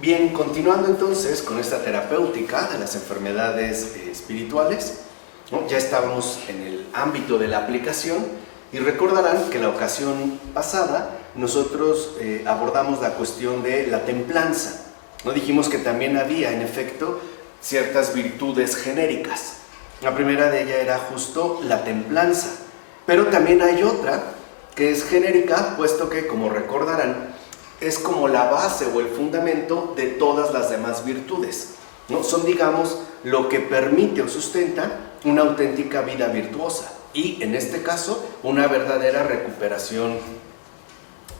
Bien, continuando entonces con esta terapéutica de las enfermedades espirituales, ¿no? Ya estábamos en el ámbito de la aplicación y recordarán que la ocasión pasada nosotros abordamos la cuestión de la templanza. ¿No? Dijimos que también había, en efecto, ciertas virtudes genéricas. La primera de ellas era justo la templanza, pero también hay otra que es genérica, puesto que, como recordarán, es como la base o el fundamento de todas las demás virtudes, ¿no? Son, digamos, lo que permite o sustenta una auténtica vida virtuosa y, en este caso, una verdadera recuperación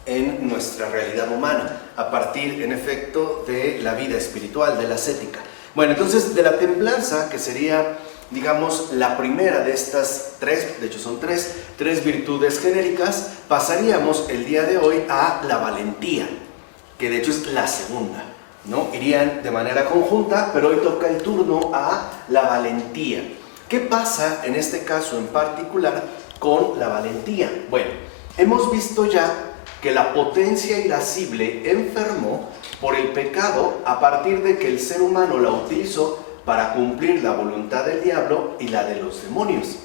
en nuestra realidad humana, a partir, en efecto, de la vida espiritual, de la ascética. Bueno, entonces, de la templanza, que sería, digamos, la primera de estas tres, de hecho son tres virtudes genéricas, pasaríamos el día de hoy a la valentía, que de hecho es la segunda, ¿no? Irían de manera conjunta, pero hoy toca el turno a la valentía. ¿Qué pasa en este caso en particular con la valentía? Bueno, hemos visto ya que la potencia irascible enfermó por el pecado a partir de que el ser humano la utilizó para cumplir la voluntad del diablo y la de los demonios,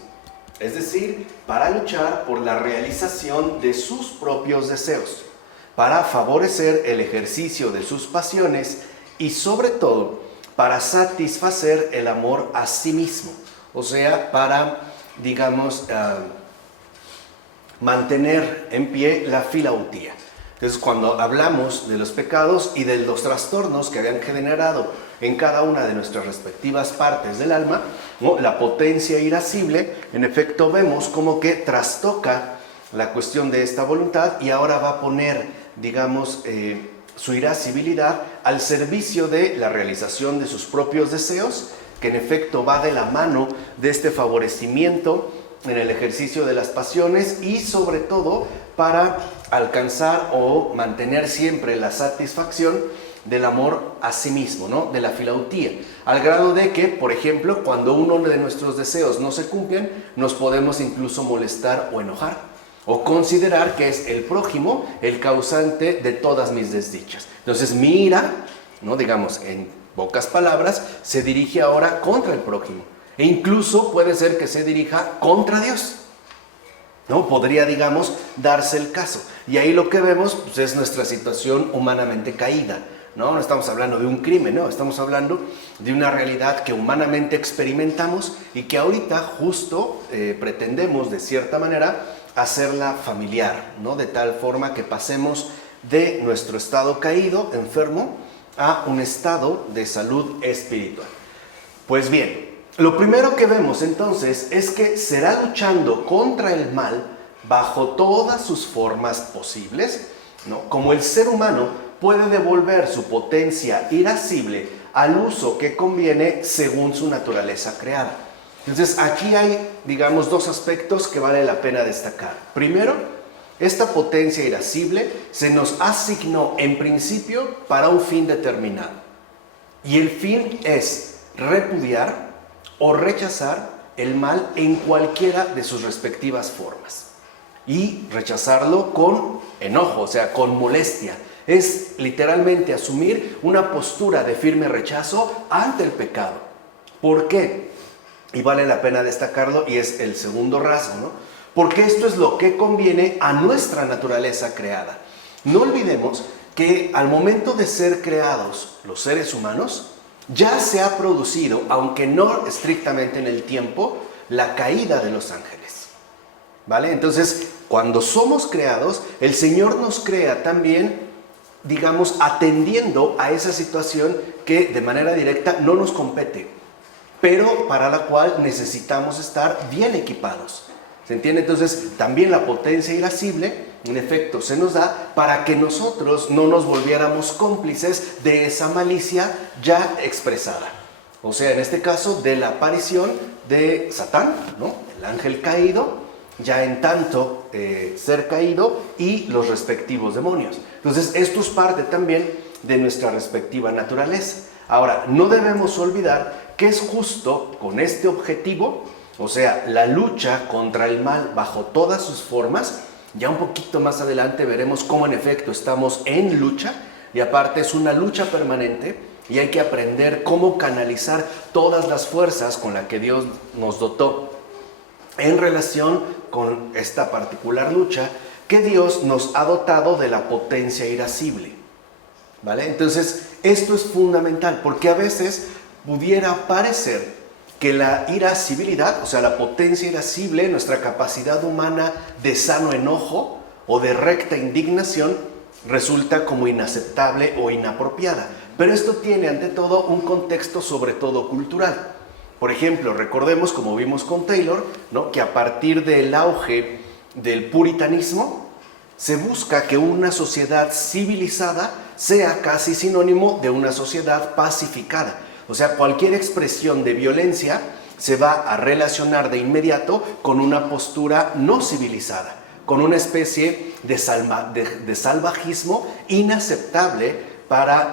es decir, para luchar por la realización de sus propios deseos, para favorecer el ejercicio de sus pasiones y sobre todo para satisfacer el amor a sí mismo, o sea, para, digamos, mantener en pie la filautía. Entonces, cuando hablamos de los pecados y de los trastornos que habían generado en cada una de nuestras respectivas partes del alma, ¿no? La potencia irascible, en efecto, vemos como que trastoca la cuestión de esta voluntad y ahora va a poner, digamos, su irascibilidad al servicio de la realización de sus propios deseos, que en efecto va de la mano de este favorecimiento en el ejercicio de las pasiones y sobre todo para alcanzar o mantener siempre la satisfacción del amor a sí mismo, ¿no? De la filautía, al grado de que, por ejemplo, cuando uno de nuestros deseos no se cumplen, nos podemos incluso molestar o enojar, o considerar que es el prójimo el causante de todas mis desdichas. Entonces mi ira, ¿no? Digamos, en pocas palabras, se dirige ahora contra el prójimo, e incluso puede ser que se dirija contra Dios, ¿no? Podría, digamos, darse el caso. Y ahí lo que vemos, pues, es nuestra situación humanamente caída, ¿no? No estamos hablando de un crimen, no, estamos hablando de una realidad que humanamente experimentamos y que ahorita justo pretendemos, de cierta manera, hacerla familiar, ¿no? De tal forma que pasemos de nuestro estado caído, enfermo, a un estado de salud espiritual. Pues bien, lo primero que vemos entonces es que será luchando contra el mal bajo todas sus formas posibles, ¿no? Como el ser humano puede devolver su potencia irascible al uso que conviene según su naturaleza creada. Entonces aquí hay, digamos, dos aspectos que vale la pena destacar. Primero, esta potencia irascible se nos asignó en principio para un fin determinado. Y el fin es repudiar o rechazar el mal en cualquiera de sus respectivas formas. Y rechazarlo con enojo, o sea, con molestia. Es literalmente asumir una postura de firme rechazo ante el pecado. ¿Por qué? Y vale la pena destacarlo, y es el segundo rasgo, ¿no? Porque esto es lo que conviene a nuestra naturaleza creada. No olvidemos que al momento de ser creados los seres humanos, ya se ha producido, aunque no estrictamente en el tiempo, la caída de los ángeles, ¿vale? Entonces, cuando somos creados, el Señor nos crea también, digamos, atendiendo a esa situación que de manera directa no nos compete, pero para la cual necesitamos estar bien equipados. ¿Se entiende? Entonces, también la potencia irascible, en efecto, se nos da para que nosotros no nos volviéramos cómplices de esa malicia ya expresada. O sea, en este caso, de la aparición de Satán, ¿no? El ángel caído, ya en tanto ser caído, y los respectivos demonios. Entonces, esto es parte también de nuestra respectiva naturaleza. Ahora, no debemos olvidar que es justo con este objetivo, o sea, la lucha contra el mal bajo todas sus formas. Ya un poquito más adelante veremos cómo en efecto estamos en lucha, y aparte es una lucha permanente y hay que aprender cómo canalizar todas las fuerzas con las que Dios nos dotó en relación con esta particular lucha que Dios nos ha dotado de la potencia irascible, ¿vale? Entonces, esto es fundamental porque a veces pudiera parecer que la irascibilidad, o sea, la potencia irascible, nuestra capacidad humana de sano enojo o de recta indignación, resulta como inaceptable o inapropiada. Pero esto tiene ante todo un contexto sobre todo cultural. Por ejemplo, recordemos, como vimos con Taylor, ¿no?, que a partir del auge del puritanismo se busca que una sociedad civilizada sea casi sinónimo de una sociedad pacificada. O sea, cualquier expresión de violencia se va a relacionar de inmediato con una postura no civilizada, con una especie de salvajismo inaceptable para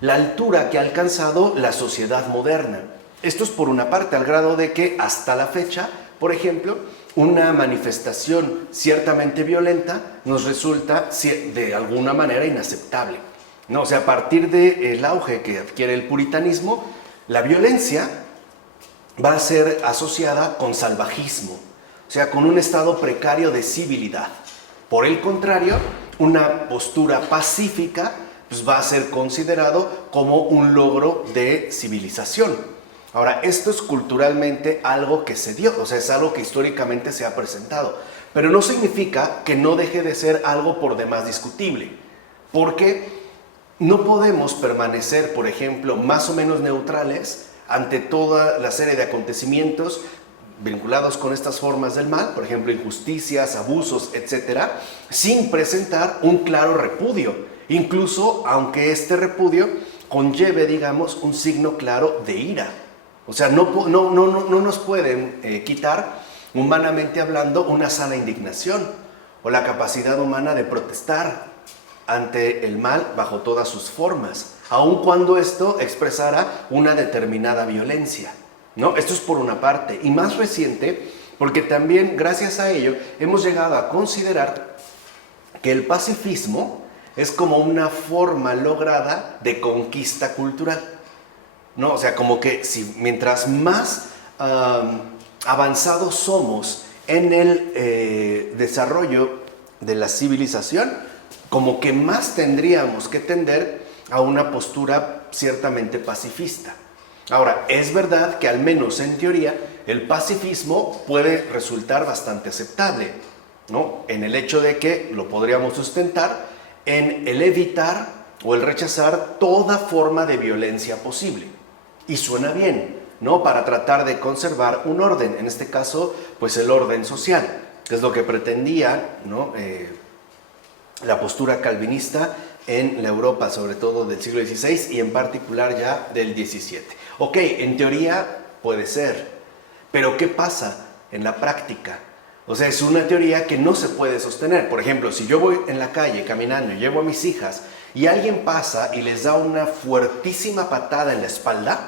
la altura que ha alcanzado la sociedad moderna. Esto es por una parte, al grado de que hasta la fecha, por ejemplo, una manifestación ciertamente violenta nos resulta de alguna manera inaceptable, ¿no? O sea, a partir del auge que adquiere el puritanismo, la violencia va a ser asociada con salvajismo, o sea, con un estado precario de civilidad. Por el contrario, una postura pacífica pues, va a ser considerado como un logro de civilización. Ahora, esto es culturalmente algo que se dio, o sea, es algo que históricamente se ha presentado, pero no significa que no deje de ser algo por demás discutible, porque no podemos permanecer, por ejemplo, más o menos neutrales ante toda la serie de acontecimientos vinculados con estas formas del mal, por ejemplo, injusticias, abusos, etcétera, sin presentar un claro repudio, incluso aunque este repudio conlleve, digamos, un signo claro de ira. O sea, no nos pueden quitar, humanamente hablando, una sana indignación o la capacidad humana de protestar ante el mal bajo todas sus formas, aun cuando esto expresara una determinada violencia, ¿no? Esto es por una parte, y más reciente, porque también gracias a ello hemos llegado a considerar que el pacifismo es como una forma lograda de conquista cultural, ¿no? O sea, como que mientras más avanzados somos en el desarrollo de la civilización, como que más tendríamos que tender a una postura ciertamente pacifista. Ahora, es verdad que al menos en teoría el pacifismo puede resultar bastante aceptable, ¿no? En el hecho de que lo podríamos sustentar en el evitar o el rechazar toda forma de violencia posible. Y suena bien, ¿no? Para tratar de conservar un orden, en este caso, pues el orden social, que es lo que pretendía, ¿no?, la postura calvinista en la Europa, sobre todo del siglo XVI y en particular ya del XVII. Ok, en teoría puede ser, pero ¿qué pasa en la práctica? O sea, es una teoría que no se puede sostener. Por ejemplo, si yo voy en la calle caminando y llevo a mis hijas y alguien pasa y les da una fuertísima patada en la espalda,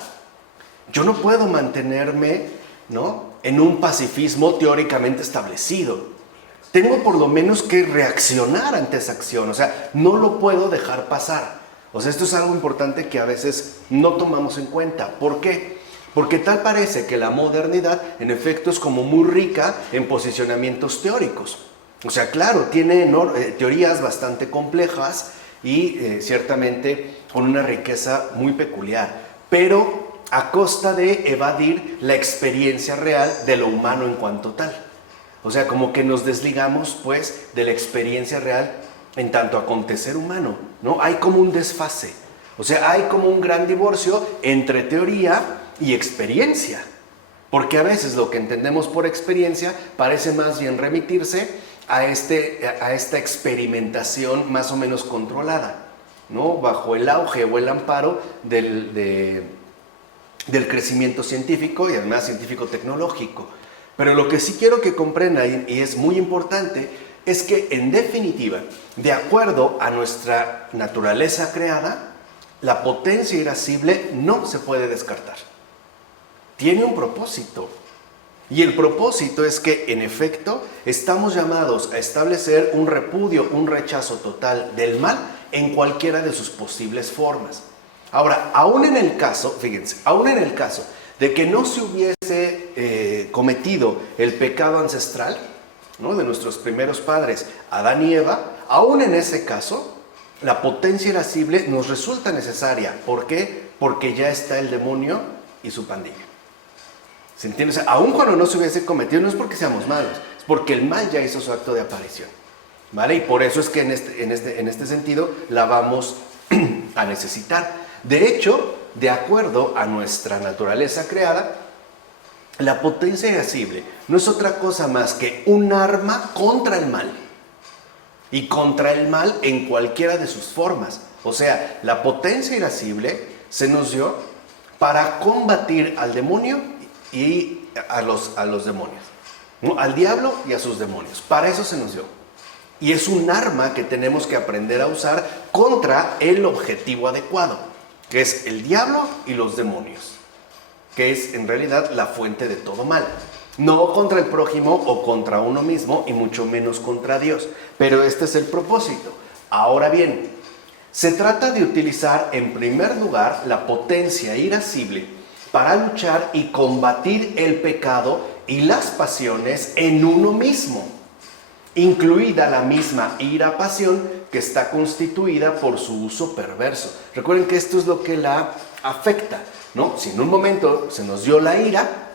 yo no puedo mantenerme, ¿no?, en un pacifismo teóricamente establecido. Tengo por lo menos que reaccionar ante esa acción, o sea, no lo puedo dejar pasar. O sea, esto es algo importante que a veces no tomamos en cuenta. ¿Por qué? Porque tal parece que la modernidad, en efecto, es como muy rica en posicionamientos teóricos. O sea, claro, tiene teorías bastante complejas y ciertamente con una riqueza muy peculiar, pero a costa de evadir la experiencia real de lo humano en cuanto tal. O sea, como que nos desligamos, pues, de la experiencia real en tanto acontecer humano, ¿no? Hay como un desfase. O sea, hay como un gran divorcio entre teoría y experiencia. Porque a veces lo que entendemos por experiencia parece más bien remitirse a esta experimentación más o menos controlada, ¿no? Bajo el auge o el amparo del crecimiento científico y además científico-tecnológico. Pero lo que sí quiero que comprendan, y es muy importante, es que en definitiva, de acuerdo a nuestra naturaleza creada, la potencia irascible no se puede descartar. Tiene un propósito. Y el propósito es que, en efecto, estamos llamados a establecer un repudio, un rechazo total del mal en cualquiera de sus posibles formas. Ahora, aún en el caso, fíjense, aún en el caso de que no se hubiese cometido el pecado ancestral, ¿no?, de nuestros primeros padres, Adán y Eva, aún en ese caso, la potencia irascible nos resulta necesaria. ¿Por qué? Porque ya está el demonio y su pandilla. ¿Se entiende? O sea, aún cuando no se hubiese cometido, no es porque seamos malos, es porque el mal ya hizo su acto de aparición, ¿vale? Y por eso es que en este sentido la vamos a necesitar. De hecho, de acuerdo a nuestra naturaleza creada, la potencia irascible no es otra cosa más que un arma contra el mal. Y contra el mal en cualquiera de sus formas. O sea, la potencia irascible se nos dio para combatir al demonio y a los demonios, ¿no? Al diablo y a sus demonios. Para eso se nos dio. Y es un arma que tenemos que aprender a usar contra el objetivo adecuado, que es el diablo y los demonios, que es en realidad la fuente de todo mal. No contra el prójimo o contra uno mismo, y mucho menos contra Dios. Pero este es el propósito. Ahora bien, se trata de utilizar en primer lugar la potencia irascible para luchar y combatir el pecado y las pasiones en uno mismo, incluida la misma ira-pasión que está constituida por su uso perverso. Recuerden que esto es lo que la afecta, ¿no? Si en un momento se nos dio la ira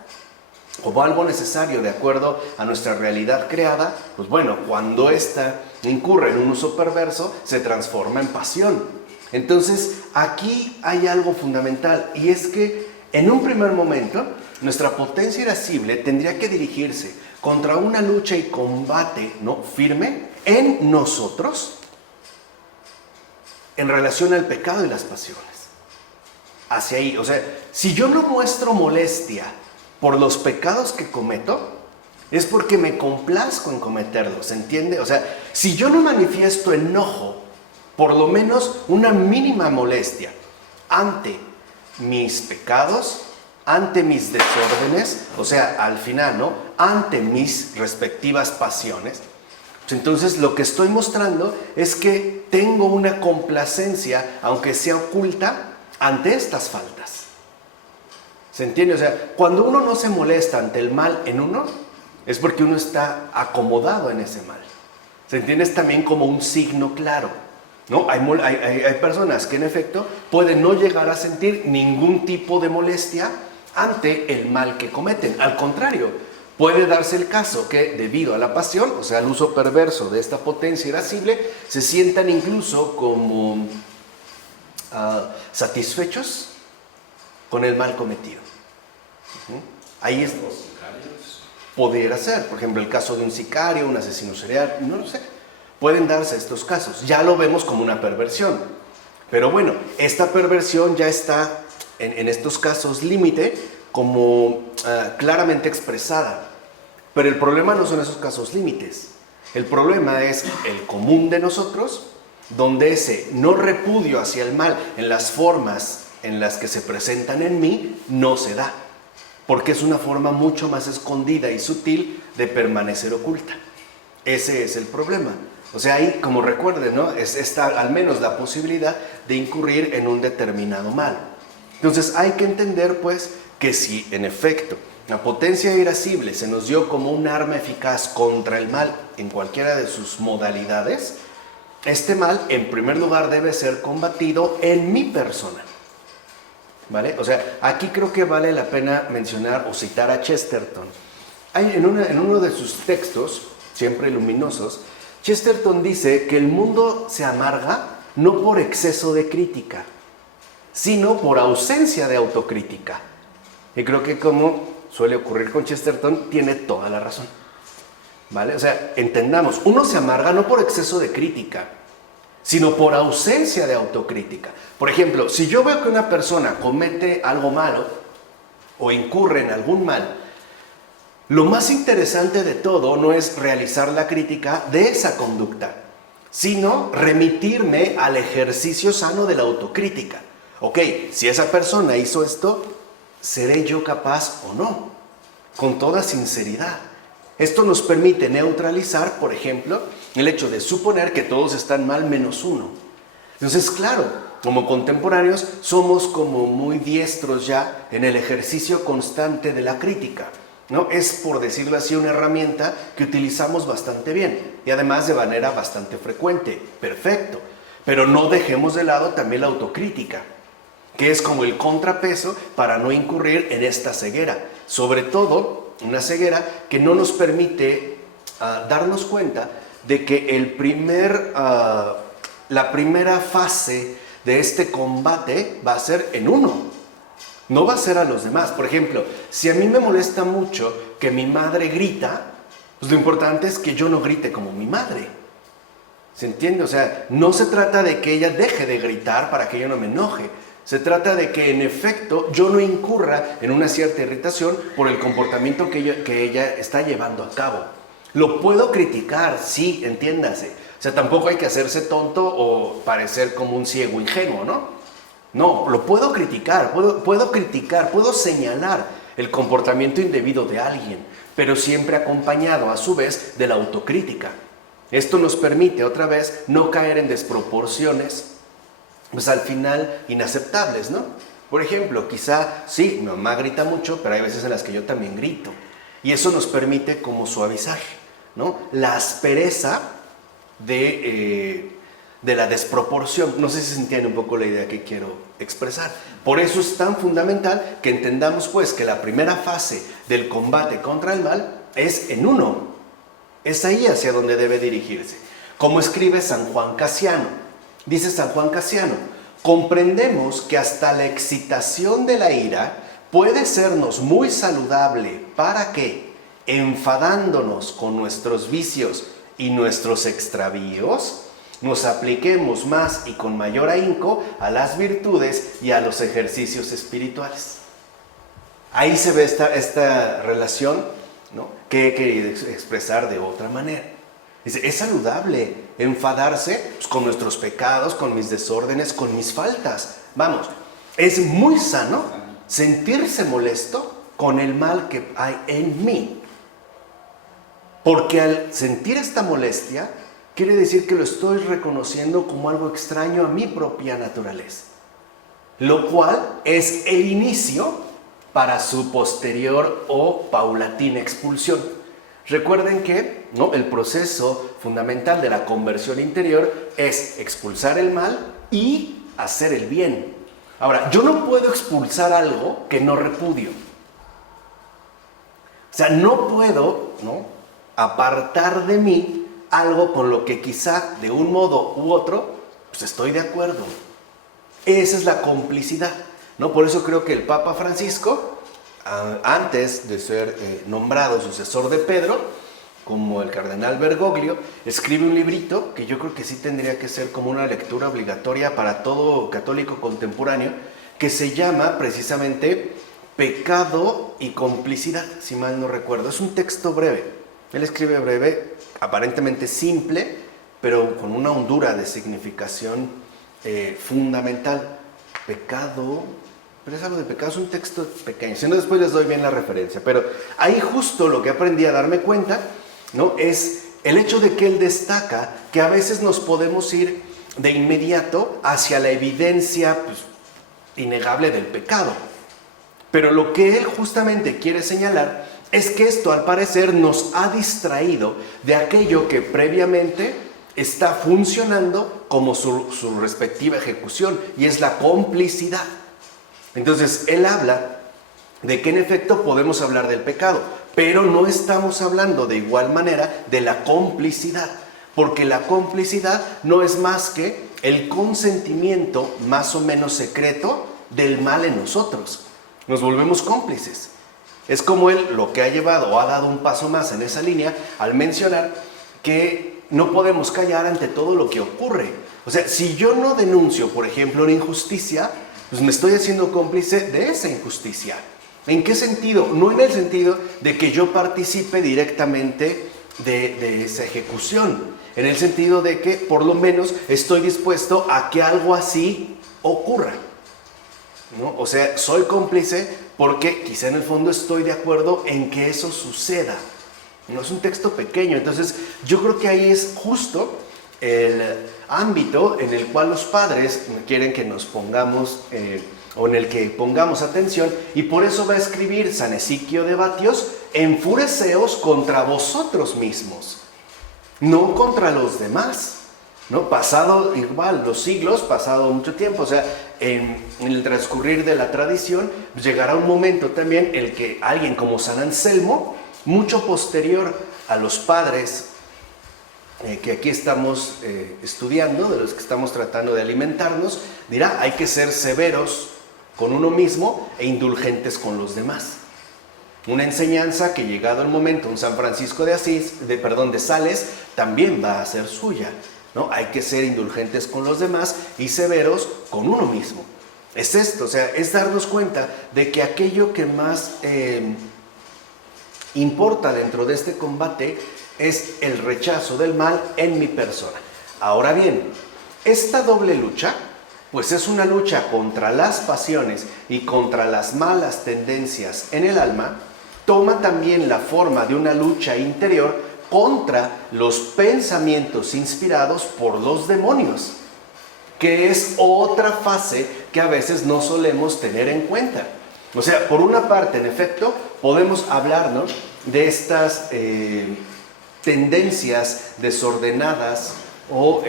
o algo necesario de acuerdo a nuestra realidad creada, pues bueno, cuando ésta incurre en un uso perverso, se transforma en pasión. Entonces, aquí hay algo fundamental, y es que en un primer momento, nuestra potencia irascible tendría que dirigirse contra una lucha y combate, ¿no?, firme en nosotros en relación al pecado y las pasiones. Hacia ahí, o sea, si yo no muestro molestia por los pecados que cometo, es porque me complazco en cometerlos, ¿se entiende? O sea, si yo no manifiesto enojo, por lo menos una mínima molestia ante mis pecados, ante mis desórdenes, o sea, al final, ¿no?, ante mis respectivas pasiones, pues entonces lo que estoy mostrando es que tengo una complacencia, aunque sea oculta, ante estas faltas. ¿Se entiende? O sea, cuando uno no se molesta ante el mal en uno, es porque uno está acomodado en ese mal. ¿Se entiende? Es también como un signo claro, ¿no? Hay personas que en efecto pueden no llegar a sentir ningún tipo de molestia ante el mal que cometen. Al contrario, puede darse el caso que debido a la pasión, o sea, al uso perverso de esta potencia irascible, se sientan incluso como satisfechos con el mal cometido. Ahí es, pudiera ser, por ejemplo, el caso de un sicario, un asesino serial, no lo sé. Pueden darse estos casos. Ya lo vemos como una perversión. Pero bueno, esta perversión ya está en estos casos límite como claramente expresada. Pero el problema no son esos casos límites. El problema es el común de nosotros, donde ese no repudio hacia el mal en las formas en las que se presentan en mí no se da. Porque es una forma mucho más escondida y sutil de permanecer oculta. Ese es el problema. O sea, ahí, como recuerden, ¿no?, está al menos la posibilidad de incurrir en un determinado mal. Entonces hay que entender, pues, que si en efecto la potencia irascible se nos dio como un arma eficaz contra el mal en cualquiera de sus modalidades, este mal, en primer lugar, debe ser combatido en mi persona. ¿Vale? O sea, aquí creo que vale la pena mencionar o citar a Chesterton. En uno de sus textos, siempre luminosos, Chesterton dice que el mundo se amarga no por exceso de crítica, sino por ausencia de autocrítica. Y creo que, como suele ocurrir con Chesterton, tiene toda la razón. ¿Vale? O sea, entendamos, uno se amarga no por exceso de crítica, sino por ausencia de autocrítica. Por ejemplo, si yo veo que una persona comete algo malo o incurre en algún mal, lo más interesante de todo no es realizar la crítica de esa conducta, sino remitirme al ejercicio sano de la autocrítica. Ok, si esa persona hizo esto, ¿seré yo capaz o no? Con toda sinceridad. Esto nos permite neutralizar, por ejemplo, el hecho de suponer que todos están mal menos uno. Entonces, claro, como contemporáneos somos como muy diestros ya en el ejercicio constante de la crítica, ¿no? Es, por decirlo así, una herramienta que utilizamos bastante bien y además de manera bastante frecuente. Perfecto. Pero no dejemos de lado también la autocrítica, que es como el contrapeso para no incurrir en esta ceguera. Sobre todo, una ceguera que no nos permite darnos cuenta de que la primera fase de este combate va a ser en uno. No va a ser a los demás. Por ejemplo, si a mí me molesta mucho que mi madre grita, pues lo importante es que yo no grite como mi madre. ¿Se entiende? O sea, no se trata de que ella deje de gritar para que yo no me enoje. Se trata de que en efecto yo no incurra en una cierta irritación por el comportamiento que ella está llevando a cabo. Lo puedo criticar, sí, entiéndase. O sea, tampoco hay que hacerse tonto o parecer como un ciego ingenuo, ¿no? No, lo puedo criticar, puedo señalar el comportamiento indebido de alguien, pero siempre acompañado a su vez de la autocrítica. Esto nos permite otra vez no caer en desproporciones, pues al final inaceptables, ¿no? Por ejemplo, quizá, sí, mi mamá grita mucho, pero hay veces en las que yo también grito. Y eso nos permite como suavizar, ¿no? La aspereza de la desproporción. No sé si se entiende un poco la idea que quiero expresar. Por eso es tan fundamental que entendamos pues que la primera fase del combate contra el mal es en uno. Es ahí hacia donde debe dirigirse. Como escribe San Juan Casiano. Dice San Juan Casiano: comprendemos que hasta la excitación de la ira puede sernos muy saludable para que, enfadándonos con nuestros vicios y nuestros extravíos, nos apliquemos más y con mayor ahínco a las virtudes y a los ejercicios espirituales. Ahí se ve esta relación, ¿no?, que he querido expresar de otra manera. Dice, es saludable enfadarse pues, con nuestros pecados, con mis desórdenes, con mis faltas. Vamos, es muy sano sentirse molesto con el mal que hay en mí. Porque al sentir esta molestia, quiere decir que lo estoy reconociendo como algo extraño a mi propia naturaleza. Lo cual es el inicio para su posterior o paulatina expulsión. Recuerden que, ¿no?, el proceso fundamental de la conversión interior es expulsar el mal y hacer el bien. Ahora, yo no puedo expulsar algo que no repudio. O sea, no puedo, ¿no?, apartar de mí algo con lo que quizá de un modo u otro pues estoy de acuerdo. Esa es la complicidad, ¿no? Por eso creo que el Papa Francisco, antes de ser nombrado sucesor de Pedro, como el cardenal Bergoglio, escribe un librito que yo creo que sí tendría que ser como una lectura obligatoria para todo católico contemporáneo, que se llama precisamente Pecado y Complicidad, si mal no recuerdo. Es un texto breve. Él escribe breve, aparentemente simple, pero con una hondura de significación fundamental. Pecado, pero es algo de pecado, es un texto pequeño. Si no, después les doy bien la referencia. Pero ahí justo lo que aprendí a darme cuenta, ¿no?, es el hecho de que él destaca que a veces nos podemos ir de inmediato hacia la evidencia pues, innegable del pecado. Pero lo que él justamente quiere señalar es que esto al parecer nos ha distraído de aquello que previamente está funcionando como su respectiva ejecución, y es la complicidad. Entonces él habla de que en efecto podemos hablar del pecado, pero no estamos hablando de igual manera de la complicidad, porque la complicidad no es más que el consentimiento más o menos secreto del mal en nosotros. Nos volvemos cómplices. Es como él lo que ha llevado o ha dado un paso más en esa línea al mencionar que no podemos callar ante todo lo que ocurre. O sea, si yo no denuncio, por ejemplo, una injusticia, pues me estoy haciendo cómplice de esa injusticia. ¿En qué sentido? No en el sentido de que yo participe directamente de esa ejecución, en el sentido de que por lo menos estoy dispuesto a que algo así ocurra, ¿no? O sea, soy cómplice porque quizá en el fondo estoy de acuerdo en que eso suceda. No es un texto pequeño, entonces yo creo que ahí es justo el ámbito en el cual los padres quieren que nos pongamos, o en el que pongamos atención, y por eso va a escribir San Ezequiel de Batios: enfureceos contra vosotros mismos, no contra los demás. ¿No? Pasado igual los siglos, pasado mucho tiempo, o sea, en el transcurrir de la tradición, llegará un momento también el que alguien como San Anselmo, mucho posterior a los padres que aquí estamos estudiando, de los que estamos tratando de alimentarnos, dirá: hay que ser severos con uno mismo e indulgentes con los demás. Una enseñanza que, llegado el momento, un San Francisco de Asís, de Sales, también va a ser suya, ¿no? Hay que ser indulgentes con los demás y severos con uno mismo. Es esto, o sea, es darnos cuenta de que aquello que más importa dentro de este combate es el rechazo del mal en mi persona. Ahora bien, esta doble lucha, pues es una lucha contra las pasiones y contra las malas tendencias en el alma, toma también la forma de una lucha interior contra los pensamientos inspirados por los demonios, que es otra fase que a veces no solemos tener en cuenta. O sea, por una parte, en efecto, podemos hablarnos de estas tendencias desordenadas o,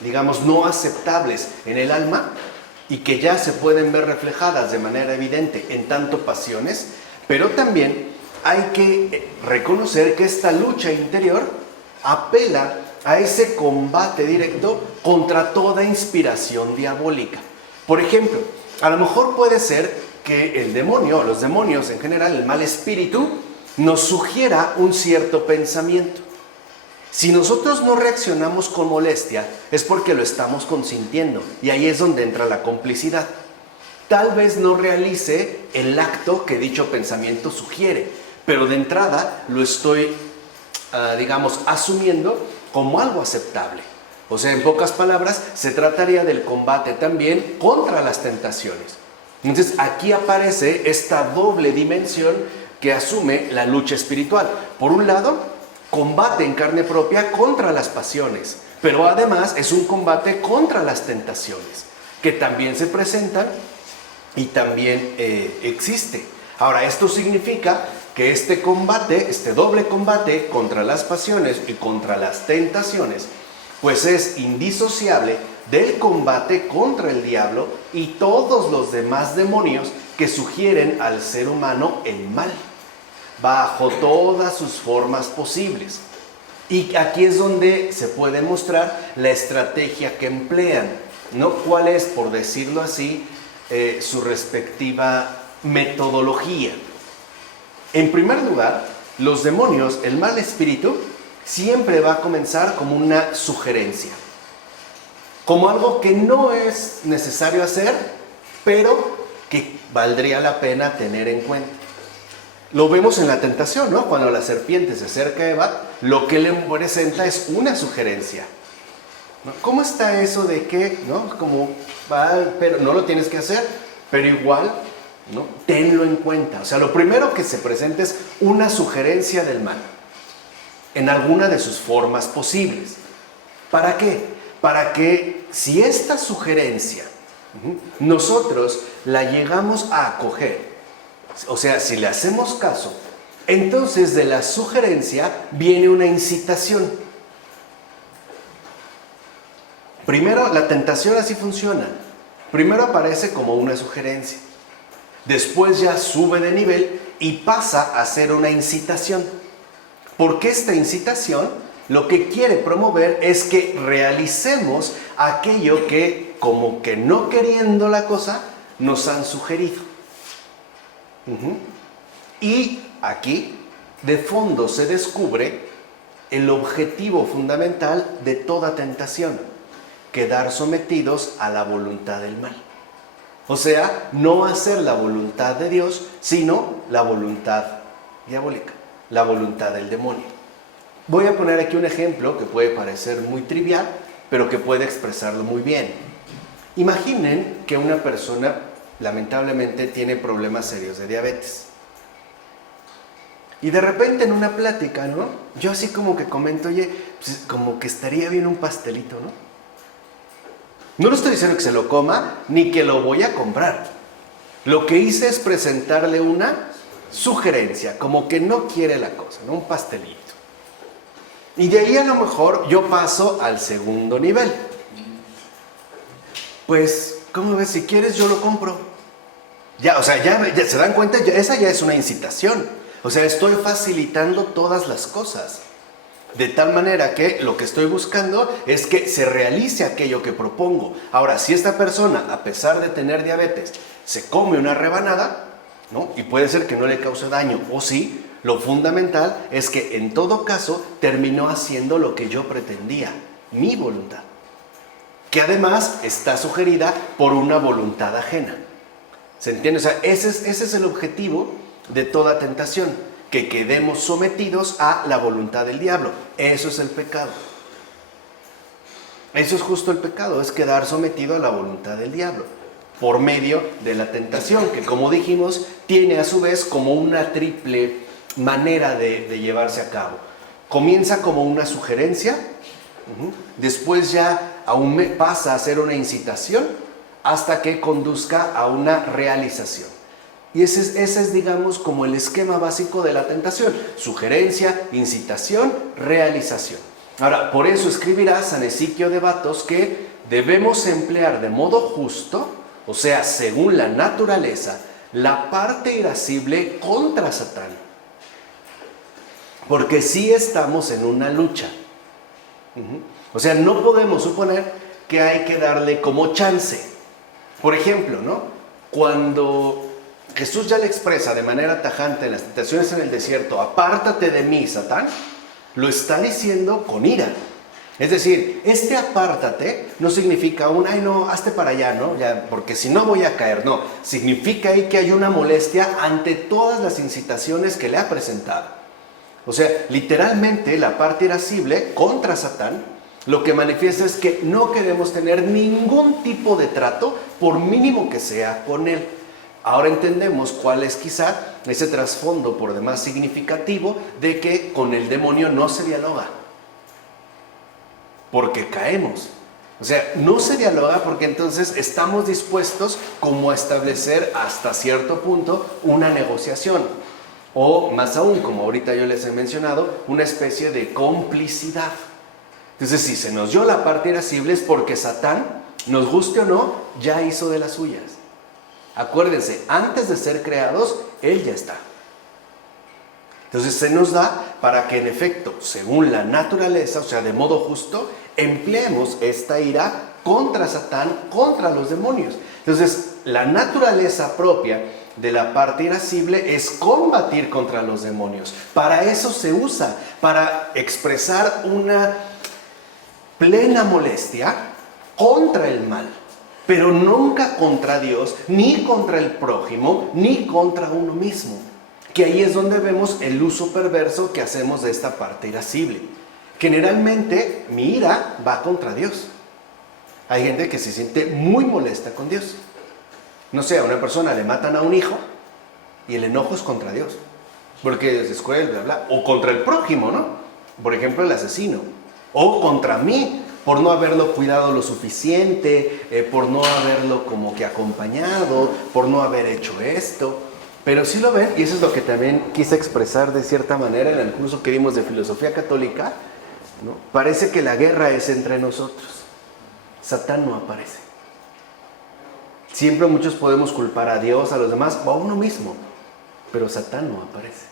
digamos, no aceptables en el alma, y que ya se pueden ver reflejadas de manera evidente en tanto pasiones, pero también hay que reconocer que esta lucha interior apela a ese combate directo contra toda inspiración diabólica. Por ejemplo, a lo mejor puede ser que el demonio, los demonios en general, el mal espíritu, nos sugiera un cierto pensamiento. Si nosotros no reaccionamos con molestia, es porque lo estamos consintiendo, y ahí es donde entra la complicidad. Tal vez no realice el acto que dicho pensamiento sugiere, pero de entrada lo estoy, digamos, asumiendo como algo aceptable. O sea, en pocas palabras, se trataría del combate también contra las tentaciones. Entonces, aquí aparece esta doble dimensión que asume la lucha espiritual. Por un lado, combate en carne propia contra las pasiones, pero además es un combate contra las tentaciones, que también se presentan y también existe. Ahora, esto significa que este combate, este doble combate contra las pasiones y contra las tentaciones, pues es indisociable del combate contra el diablo y todos los demás demonios que sugieren al ser humano el mal, bajo todas sus formas posibles. Y aquí es donde se puede mostrar la estrategia que emplean, ¿no? ¿Cuál es, por decirlo así, su respectiva metodología? En primer lugar, los demonios, el mal espíritu, siempre va a comenzar como una sugerencia, como algo que no es necesario hacer, pero que valdría la pena tener en cuenta. Lo vemos en la tentación, ¿no? Cuando la serpiente se acerca a Eva, lo que le presenta es una sugerencia. ¿Cómo está eso de que, no? Como pero no lo tienes que hacer, pero igual, ¿no? Tenlo en cuenta. O sea, lo primero que se presenta es una sugerencia del mal, en alguna de sus formas posibles. ¿Para qué? Para que, si esta sugerencia nosotros la llegamos a acoger, o sea, si le hacemos caso, entonces de la sugerencia viene una incitación. Primero, la tentación así funciona. Primero aparece como una sugerencia. Después ya sube de nivel y pasa a ser una incitación. Porque esta incitación lo que quiere promover es que realicemos aquello que, como que no queriendo la cosa, nos han sugerido. Y aquí, de fondo, se descubre el objetivo fundamental de toda tentación: quedar sometidos a la voluntad del mal. O sea, no hacer la voluntad de Dios, sino la voluntad diabólica, la voluntad del demonio. Voy a poner aquí un ejemplo que puede parecer muy trivial, pero que puede expresarlo muy bien. Imaginen que una persona lamentablemente tiene problemas serios de diabetes. Y de repente en una plática, ¿no? Yo así como que comento, oye, pues como que estaría bien un pastelito, ¿no? No le estoy diciendo que se lo coma, ni que lo voy a comprar. Lo que hice es presentarle una sugerencia, como que no quiere la cosa, ¿no? Un pastelito. Y de ahí a lo mejor yo paso al segundo nivel. Pues, ¿cómo ves? Si quieres yo lo compro. Ya, o sea, ya se dan cuenta, esa ya es una incitación. O sea, estoy facilitando todas las cosas. De tal manera que lo que estoy buscando es que se realice aquello que propongo. Ahora, si esta persona, a pesar de tener diabetes, se come una rebanada, ¿no? Y puede ser que no le cause daño, o sí, lo fundamental es que en todo caso terminó haciendo lo que yo pretendía, mi voluntad, que además está sugerida por una voluntad ajena. ¿Se entiende? O sea, ese es el objetivo de toda tentación, que quedemos sometidos a la voluntad del diablo. Eso es el pecado. Eso es justo el pecado, es quedar sometido a la voluntad del diablo, por medio de la tentación, que como dijimos, tiene a su vez como una triple manera de llevarse a cabo. Comienza como una sugerencia, después ya aún pasa a ser una incitación, hasta que conduzca a una realización. Y ese es, digamos, como el esquema básico de la tentación: sugerencia, incitación, realización. Ahora, por eso escribirá San Ezequiel de Batos que debemos emplear de modo justo, o sea, según la naturaleza, la parte irascible contra Satán. Porque sí estamos en una lucha. O sea, no podemos suponer que hay que darle como chance. Por ejemplo, ¿no? Cuando Jesús ya le expresa de manera tajante en las tentaciones en el desierto: apártate de mí, Satán, lo está diciendo con ira. Es decir, este apártate no significa un, ay no, hazte para allá, ¿no? Ya, porque si no voy a caer, no. Significa ahí que hay una molestia ante todas las incitaciones que le ha presentado. O sea, literalmente la parte irascible contra Satán lo que manifiesta es que no queremos tener ningún tipo de trato, por mínimo que sea, con él. Ahora entendemos cuál es quizá ese trasfondo por demás significativo de que con el demonio no se dialoga, porque caemos. O sea, no se dialoga porque entonces estamos dispuestos como a establecer hasta cierto punto una negociación, o más aún, como ahorita yo les he mencionado, una especie de complicidad. Entonces, si se nos dio la parte irascible es porque Satán, nos guste o no, ya hizo de las suyas. Acuérdense, antes de ser creados, Él ya está. Entonces se nos da para que en efecto, según la naturaleza, o sea, de modo justo, empleemos esta ira contra Satán, contra los demonios. Entonces, la naturaleza propia de la parte irascible es combatir contra los demonios. Para eso se usa, para expresar una plena molestia contra el mal, pero nunca contra Dios, ni contra el prójimo, ni contra uno mismo. Que ahí es donde vemos el uso perverso que hacemos de esta parte irascible. Generalmente mi ira va contra Dios. Hay gente que se siente muy molesta con Dios. No sé, a una persona le matan a un hijo y el enojo es contra Dios, porque es cruel, bla, bla. O contra el prójimo, ¿no? Por ejemplo, el asesino. O contra mí, por no haberlo cuidado lo suficiente, por no haberlo como que acompañado, por no haber hecho esto. Pero sí lo ven, y eso es lo que también quise expresar de cierta manera en el curso que dimos de filosofía católica, ¿no? Parece que la guerra es entre nosotros. Satán no aparece. Siempre muchos podemos culpar a Dios, a los demás o a uno mismo, pero Satán no aparece.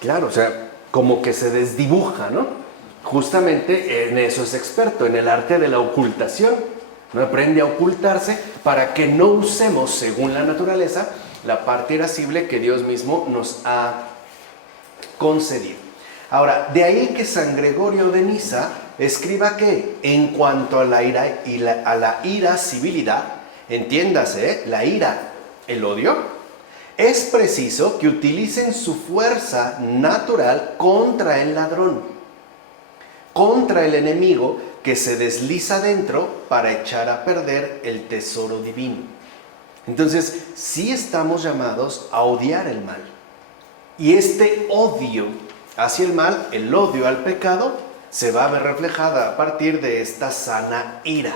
Claro, o sea, como que se desdibuja, ¿no? Justamente en eso es experto, en el arte de la ocultación. No aprende a ocultarse para que no usemos, según la naturaleza, la parte irascible que Dios mismo nos ha concedido. Ahora, de ahí que San Gregorio de Nisa escriba que en cuanto a la ira y a la irascibilidad, entiéndase, la ira, el odio, es preciso que utilicen su fuerza natural contra el ladrón, contra el enemigo que se desliza dentro para echar a perder el tesoro divino. Entonces, sí estamos llamados a odiar el mal. Y este odio hacia el mal, el odio al pecado, se va a ver reflejada a partir de esta sana ira,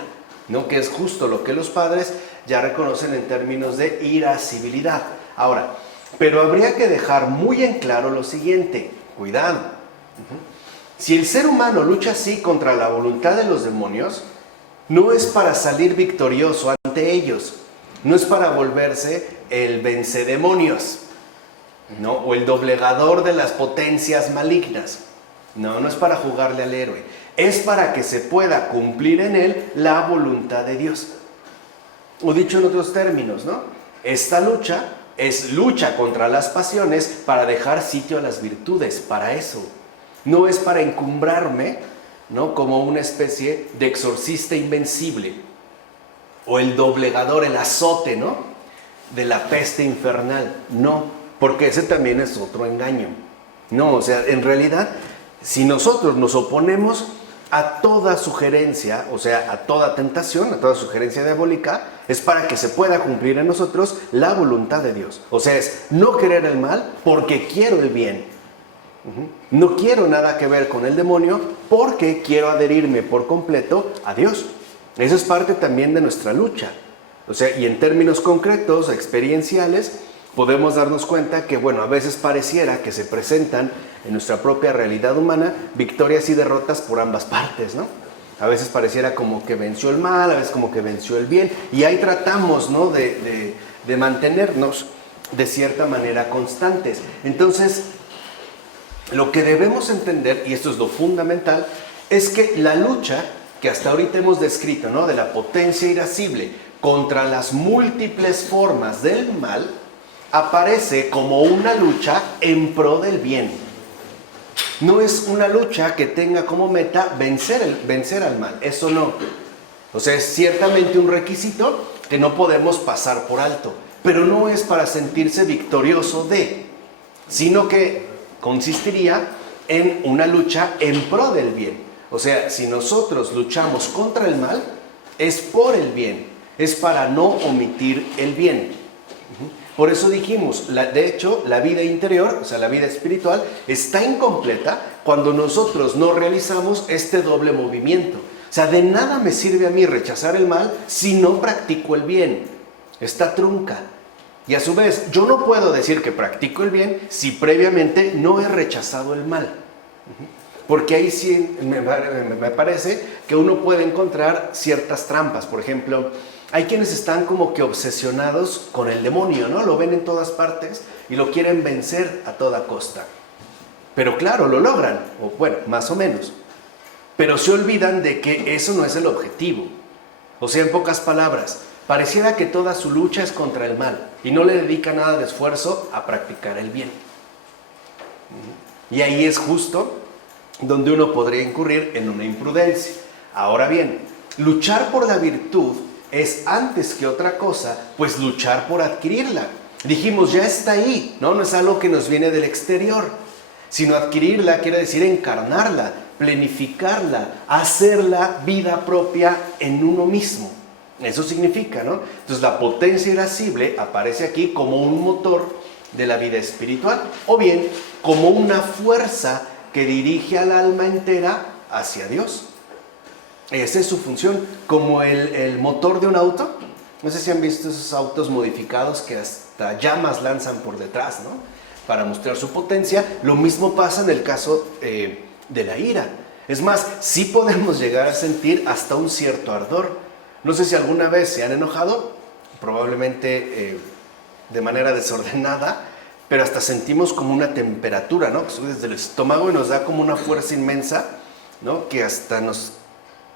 ¿no? Que es justo lo que los padres ya reconocen en términos de irascibilidad. Ahora, pero habría que dejar muy en claro lo siguiente, cuidado. Si el ser humano lucha así contra la voluntad de los demonios, no es para salir victorioso ante ellos, no es para volverse el vencedemonios, ¿no? O el doblegador de las potencias malignas. No, no es para jugarle al héroe, es para que se pueda cumplir en él la voluntad de Dios. O dicho en otros términos, ¿no? Esta lucha es lucha contra las pasiones para dejar sitio a las virtudes, para eso. No es para encumbrarme, ¿no? Como una especie de exorcista invencible, o el doblegador, el azote, ¿no? De la peste infernal. No, porque ese también es otro engaño. No, o sea, en realidad, si nosotros nos oponemos a toda sugerencia, o sea, a toda tentación, a toda sugerencia diabólica, es para que se pueda cumplir en nosotros la voluntad de Dios. O sea, es no querer el mal porque quiero el bien. No quiero nada que ver con el demonio porque quiero adherirme por completo a Dios. Eso es parte también de nuestra lucha. O sea, y en términos concretos, experienciales, podemos darnos cuenta que, bueno, a veces pareciera que se presentan en nuestra propia realidad humana victorias y derrotas por ambas partes, ¿no? A veces pareciera como que venció el mal, a veces como que venció el bien, y ahí tratamos, ¿no? de mantenernos de cierta manera constantes. Entonces, lo que debemos entender, y esto es lo fundamental, es que la lucha que hasta ahorita hemos descrito, ¿no? De la potencia irascible contra las múltiples formas del mal, aparece como una lucha en pro del bien. No es una lucha que tenga como meta vencer al mal, eso no. O sea, es ciertamente un requisito que no podemos pasar por alto, pero no es para sentirse victorioso sino que consistiría en una lucha en pro del bien. O sea, si nosotros luchamos contra el mal, es por el bien, es para no omitir el bien. Por eso dijimos, de hecho, la vida interior, o sea, la vida espiritual, está incompleta cuando nosotros no realizamos este doble movimiento. O sea, de nada me sirve a mí rechazar el mal si no practico el bien. Está trunca. Y a su vez, yo no puedo decir que practico el bien si previamente no he rechazado el mal. Porque ahí sí me parece que uno puede encontrar ciertas trampas. Por ejemplo, hay quienes están como que obsesionados con el demonio, ¿no? Lo ven en todas partes y lo quieren vencer a toda costa. Pero claro, lo logran, o bueno, más o menos. Pero se olvidan de que eso no es el objetivo. O sea, en pocas palabras, pareciera que toda su lucha es contra el mal y no le dedica nada de esfuerzo a practicar el bien. Y ahí es justo donde uno podría incurrir en una imprudencia. Ahora bien, luchar por la virtud es antes que otra cosa, pues luchar por adquirirla. Dijimos, ya está ahí, ¿no? No es algo que nos viene del exterior, sino adquirirla quiere decir encarnarla, planificarla, hacerla vida propia en uno mismo. Eso significa, ¿no? Entonces la potencia irascible aparece aquí como un motor de la vida espiritual, o bien como una fuerza que dirige al alma entera hacia Dios. Esa es su función, como el motor de un auto. No sé si han visto esos autos modificados que hasta llamas lanzan por detrás, ¿no? Para mostrar su potencia. Lo mismo pasa en el caso de la ira. Es más, sí podemos llegar a sentir hasta un cierto ardor. No sé si alguna vez se han enojado, probablemente de manera desordenada, pero hasta sentimos como una temperatura, ¿no? Que sube desde el estómago y nos da como una fuerza inmensa, ¿no? Que hasta nos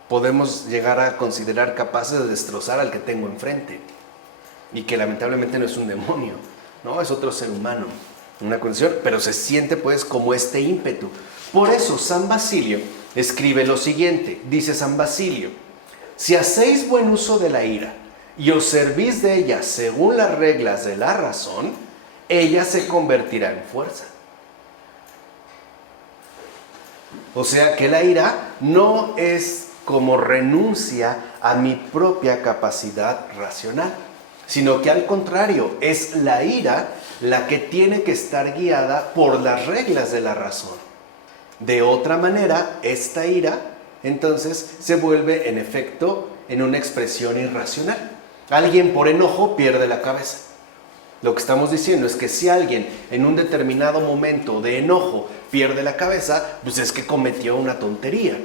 podemos llegar a considerar capaces de destrozar al que tengo enfrente. Y que lamentablemente no es un demonio, ¿no? Es otro ser humano, una condición, pero se siente pues como este ímpetu. Por eso San Basilio escribe lo siguiente, dice San Basilio: si hacéis buen uso de la ira y os servís de ella según las reglas de la razón, ella se convertirá en fuerza. O sea que la ira no es como renuncia a mi propia capacidad racional, sino que al contrario, es la ira la que tiene que estar guiada por las reglas de la razón. De otra manera, esta ira entonces se vuelve en efecto en una expresión irracional. Alguien por enojo pierde la cabeza. Lo que estamos diciendo es que si alguien en un determinado momento de enojo pierde la cabeza, pues es que cometió una tontería,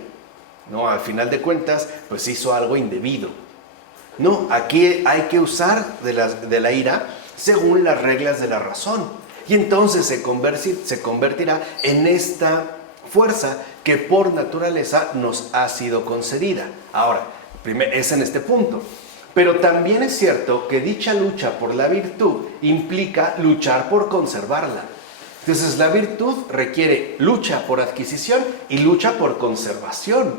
¿no? Al final de cuentas, pues hizo algo indebido. No, aquí hay que usar de la ira según las reglas de la razón. Y entonces se convertirá en esta fuerza que por naturaleza nos ha sido concedida. Ahora, es en este punto. Pero también es cierto que dicha lucha por la virtud implica luchar por conservarla. Entonces la virtud requiere lucha por adquisición y lucha por conservación.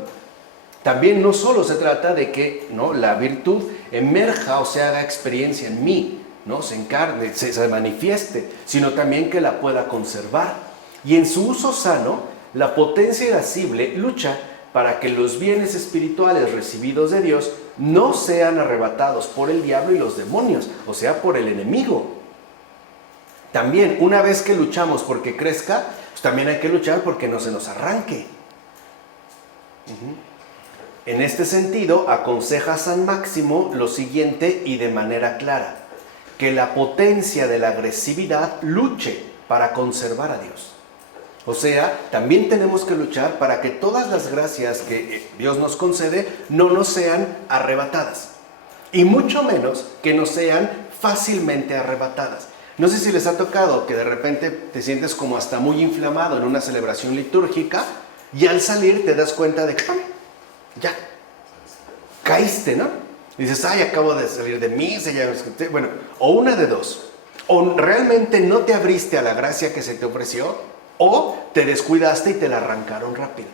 También no solo se trata de que, ¿no?, la virtud emerja o se haga experiencia en mí, ¿no?, se encarne, se manifieste, sino también que la pueda conservar. Y en su uso sano, la potencia irascible lucha para que los bienes espirituales recibidos de Dios no sean arrebatados por el diablo y los demonios, o sea, por el enemigo. También, una vez que luchamos porque crezca, pues también hay que luchar porque no se nos arranque. En este sentido, aconseja San Máximo lo siguiente y de manera clara: que la potencia de la agresividad luche para conservar a Dios. O sea, también tenemos que luchar para que todas las gracias que Dios nos concede no nos sean arrebatadas. Y mucho menos que nos sean fácilmente arrebatadas. No sé si les ha tocado que de repente te sientes como hasta muy inflamado en una celebración litúrgica y al salir te das cuenta de que ya caíste, ¿no? Y dices, ay, acabo de salir de misa, ya... Bueno, o una de dos. O realmente no te abriste a la gracia que se te ofreció, o te descuidaste y te la arrancaron rápido.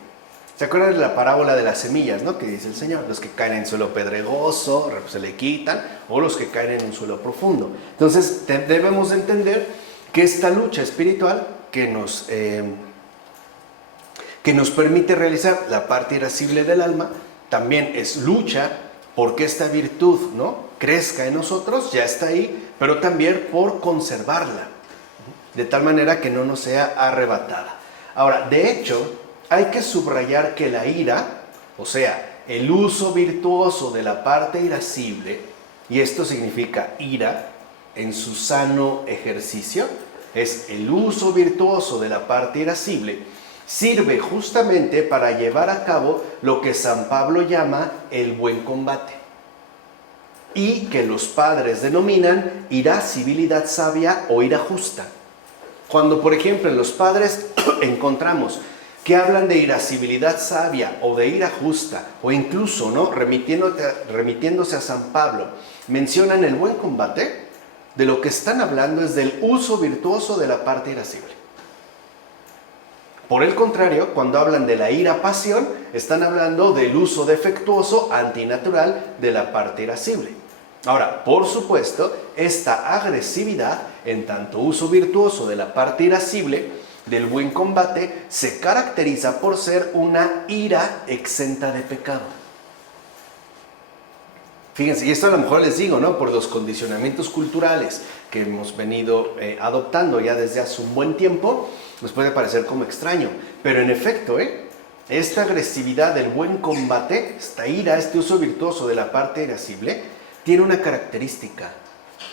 ¿Se acuerdan de la parábola de las semillas, ¿no?, que dice el Señor? Los que caen en suelo pedregoso, se le quitan, o los que caen en un suelo profundo. Entonces, debemos entender que esta lucha espiritual que nos permite realizar la parte irascible del alma, también es lucha porque esta virtud, ¿no?, crezca en nosotros, ya está ahí, pero también por conservarla, de tal manera que no nos sea arrebatada. Ahora, de hecho, hay que subrayar que la ira, o sea, el uso virtuoso de la parte irascible, y esto significa ira en su sano ejercicio, es el uso virtuoso de la parte irascible, sirve justamente para llevar a cabo lo que San Pablo llama el buen combate, y que los padres denominan irascibilidad sabia o ira justa. Cuando, por ejemplo, en los padres encontramos que hablan de irascibilidad sabia o de ira justa, o incluso, ¿no?, remitiéndose a San Pablo, mencionan el buen combate, de lo que están hablando es del uso virtuoso de la parte irascible. Por el contrario, cuando hablan de la ira-pasión, están hablando del uso defectuoso, antinatural, de la parte irascible. Ahora, por supuesto, esta agresividad, en tanto uso virtuoso de la parte irascible, del buen combate, se caracteriza por ser una ira exenta de pecado. Fíjense, y esto a lo mejor les digo, ¿no?, por los condicionamientos culturales que hemos venido adoptando ya desde hace un buen tiempo, nos puede parecer como extraño, pero en efecto, esta agresividad del buen combate, esta ira, este uso virtuoso de la parte irascible, tiene una característica,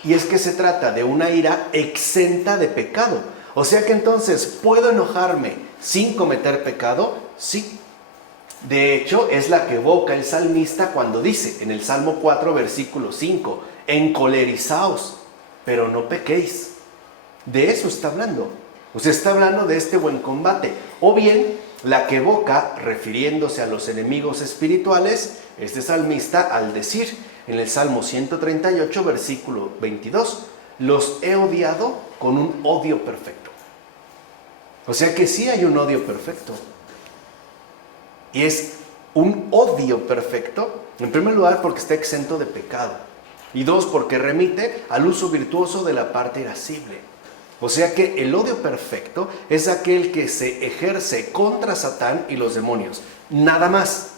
y es que se trata de una ira exenta de pecado. O sea que entonces, ¿puedo enojarme sin cometer pecado? Sí. De hecho, es la que evoca el salmista cuando dice, en el Salmo 4, versículo 5, encolerizaos, pero no pequéis. De eso está hablando. O sea, está hablando de este buen combate. O bien, la que evoca, refiriéndose a los enemigos espirituales, este salmista al decir, en el Salmo 138, versículo 22, los he odiado con un odio perfecto. O sea que sí hay un odio perfecto. Y es un odio perfecto, en primer lugar, porque está exento de pecado. Y dos, porque remite al uso virtuoso de la parte irascible. O sea que el odio perfecto es aquel que se ejerce contra Satán y los demonios. Nada más.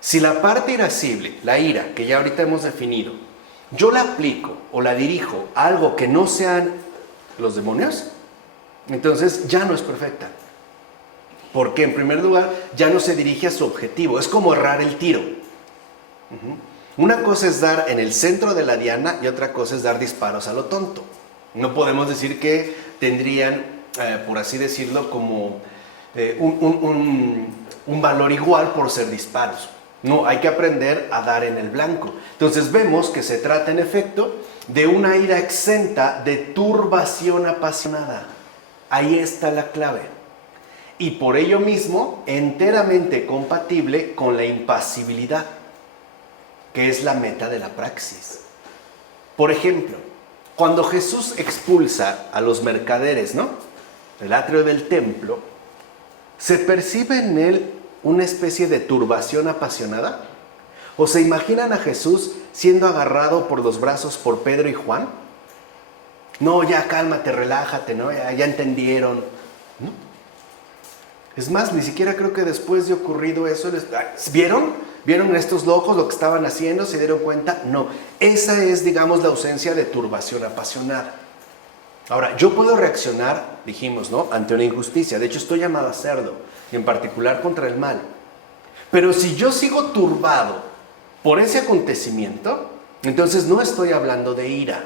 Si la parte irascible, la ira, que ya ahorita hemos definido, yo la aplico o la dirijo a algo que no sean los demonios, entonces ya no es perfecta. Porque en primer lugar ya no se dirige a su objetivo, es como errar el tiro. Una cosa es dar en el centro de la diana y otra cosa es dar disparos a lo tonto. No podemos decir que tendrían, por así decirlo, como un valor igual por ser disparos. No, hay que aprender a dar en el blanco. Entonces vemos que se trata en efecto de una ira exenta de turbación apasionada. Ahí está la clave. Y por ello mismo, enteramente compatible con la impasibilidad, que es la meta de la praxis. Por ejemplo, cuando Jesús expulsa a los mercaderes, ¿no?, del atrio del templo, ¿se percibe en él una especie de turbación apasionada? ¿O se imaginan a Jesús siendo agarrado por los brazos por Pedro y Juan? No, ya cálmate, relájate, ¿no? Ya entendieron, ¿no? Es más, ni siquiera creo que después de ocurrido eso, ¿vieron? ¿Vieron estos locos lo que estaban haciendo? ¿Se dieron cuenta? No, esa es, digamos, la ausencia de turbación apasionada. Ahora, yo puedo reaccionar, dijimos, ¿no?, ante una injusticia. De hecho, estoy llamado a hacerlo, y en particular contra el mal. Pero si yo sigo turbado por ese acontecimiento, entonces no estoy hablando de ira.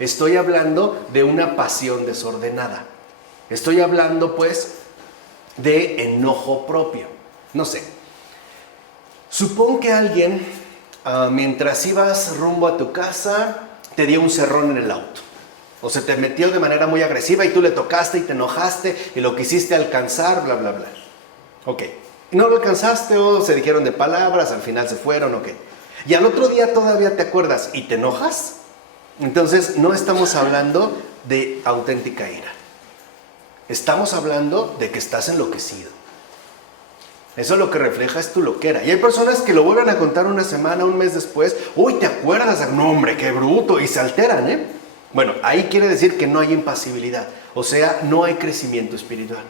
Estoy hablando de una pasión desordenada. Estoy hablando, pues, de enojo propio. No sé. Supón que alguien, mientras ibas rumbo a tu casa, te dio un cerrón en el auto. O se te metió de manera muy agresiva y tú le tocaste y te enojaste y lo quisiste alcanzar, bla, bla, bla. Ok. No lo alcanzaste o se dijeron de palabras, al final se fueron, ok. Y al otro día todavía te acuerdas y te enojas. Entonces no estamos hablando de auténtica ira. Estamos hablando de que estás enloquecido. Eso lo que refleja es tu loquera. Y hay personas que lo vuelven a contar una semana, un mes después. Uy, ¿te acuerdas? No, hombre, qué bruto. Y se alteran, ¿eh? Bueno, ahí quiere decir que no hay impasibilidad. O sea, no hay crecimiento espiritual.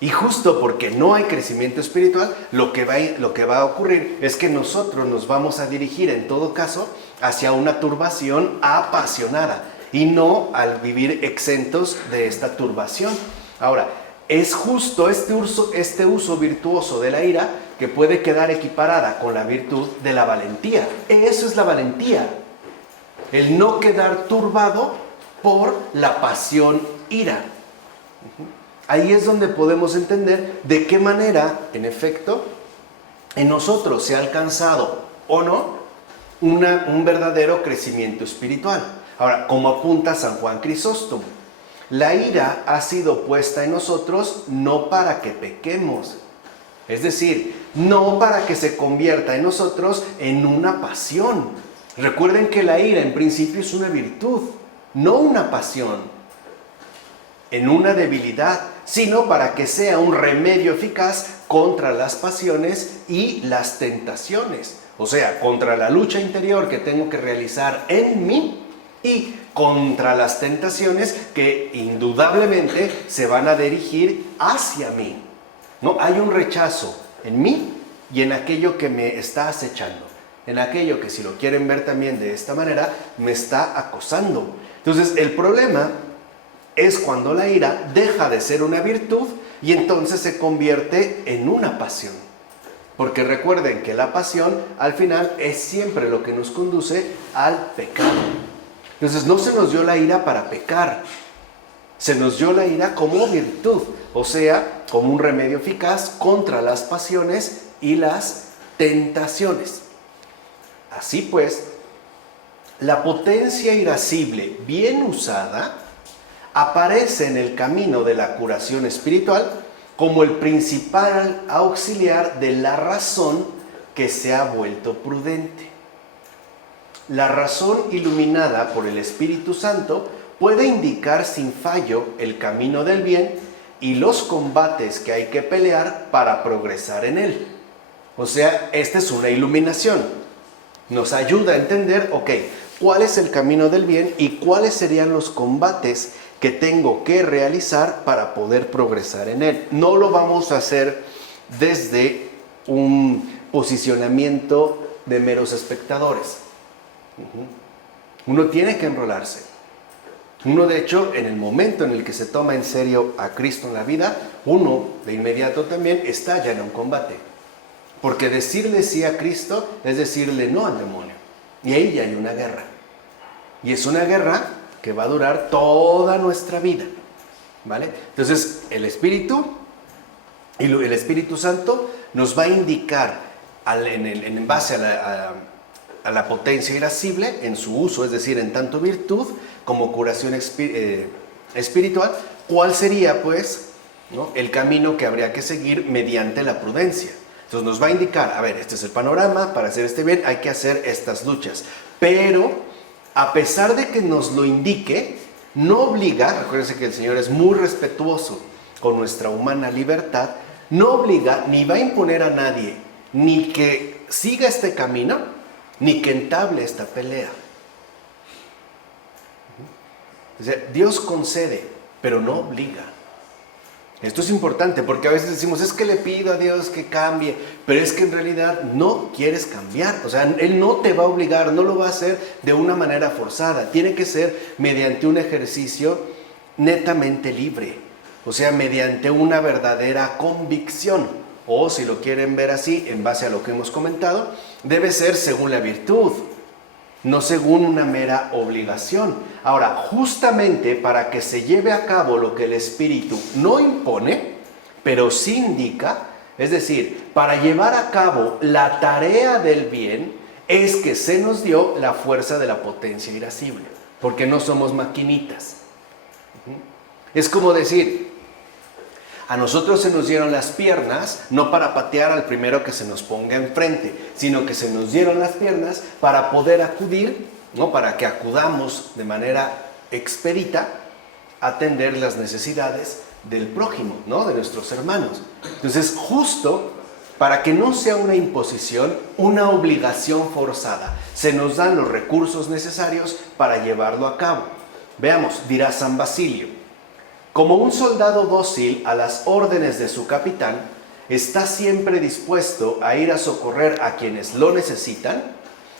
Y justo porque no hay crecimiento espiritual, lo que va a ocurrir es que nosotros nos vamos a dirigir, en todo caso, hacia una turbación apasionada. Y no al vivir exentos de esta turbación. Ahora, es justo este uso virtuoso de la ira que puede quedar equiparada con la virtud de la valentía. Eso es la valentía. El no quedar turbado por la pasión ira. Ahí es donde podemos entender de qué manera, en efecto, en nosotros se ha alcanzado o no un verdadero crecimiento espiritual. Ahora, como apunta San Juan Crisóstomo, la ira ha sido puesta en nosotros no para que pequemos, es decir, no para que se convierta en nosotros en una pasión. Recuerden que la ira en principio es una virtud, no una pasión, en una debilidad, sino para que sea un remedio eficaz contra las pasiones y las tentaciones. O sea, contra la lucha interior que tengo que realizar en mí y contra las tentaciones que indudablemente se van a dirigir hacia mí. ¿No? Hay un rechazo en mí y en aquello que me está acechando, en aquello que, si lo quieren ver también de esta manera, me está acosando. Entonces, el problema es cuando la ira deja de ser una virtud y entonces se convierte en una pasión. Porque recuerden que la pasión al final es siempre lo que nos conduce al pecado. Entonces no se nos dio la ira para pecar, se nos dio la ira como virtud, o sea, como un remedio eficaz contra las pasiones y las tentaciones. Así pues, la potencia irascible bien usada aparece en el camino de la curación espiritual como el principal auxiliar de la razón que se ha vuelto prudente. La razón iluminada por el Espíritu Santo puede indicar sin fallo el camino del bien y los combates que hay que pelear para progresar en él. O sea, esta es una iluminación. Nos ayuda a entender, ok, cuál es el camino del bien y cuáles serían los combates que tengo que realizar para poder progresar en él. No lo vamos a hacer desde un posicionamiento de meros espectadores. Uno tiene que enrolarse. Uno, de hecho, en el momento en el que se toma en serio a Cristo en la vida, uno de inmediato también está ya en un combate. Porque decirle sí a Cristo es decirle no al demonio. Y ahí ya hay una guerra. Y es una guerra que va a durar toda nuestra vida. ¿Vale? Entonces, el Espíritu y el Espíritu Santo nos va a indicar en base a la potencia irascible en su uso, es decir, en tanto virtud como curación espiritual, cuál sería, pues, ¿no?, el camino que habría que seguir mediante la prudencia. Entonces nos va a indicar, a ver, este es el panorama, para hacer este bien hay que hacer estas luchas. Pero, a pesar de que nos lo indique, no obliga, acuérdense que el Señor es muy respetuoso con nuestra humana libertad, no obliga ni va a imponer a nadie, ni que siga este camino, ni que entable esta pelea. O sea, Dios concede, pero no obliga. Esto es importante porque a veces decimos, es que le pido a Dios que cambie, pero es que en realidad no quieres cambiar. O sea, Él no te va a obligar, no lo va a hacer de una manera forzada. Tiene que ser mediante un ejercicio netamente libre. O sea, mediante una verdadera convicción. O si lo quieren ver así, en base a lo que hemos comentado, debe ser según la virtud, no según una mera obligación. Ahora, justamente para que se lleve a cabo lo que el Espíritu no impone, pero sí indica, es decir, para llevar a cabo la tarea del bien, es que se nos dio la fuerza de la potencia irascible, porque no somos maquinitas. Es como decir, a nosotros se nos dieron las piernas no para patear al primero que se nos ponga enfrente, sino que se nos dieron las piernas para poder acudir, ¿no?, para que acudamos de manera expedita a atender las necesidades del prójimo, ¿no?, de nuestros hermanos. Entonces, justo para que no sea una imposición, una obligación forzada, se nos dan los recursos necesarios para llevarlo a cabo. Veamos, dirá San Basilio: como un soldado dócil a las órdenes de su capitán, está siempre dispuesto a ir a socorrer a quienes lo necesitan,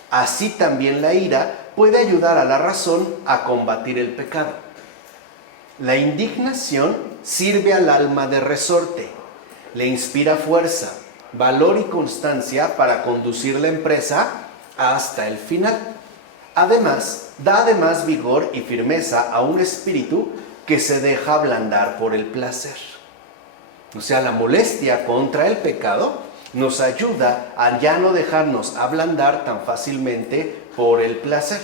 así también la ira puede ayudar a la razón a combatir el pecado. La indignación sirve al alma de resorte, le inspira fuerza, valor y constancia para conducir la empresa hasta el final. Además, da vigor y firmeza a un espíritu que se deja ablandar por el placer. O sea, la molestia contra el pecado nos ayuda a ya no dejarnos ablandar tan fácilmente por el placer.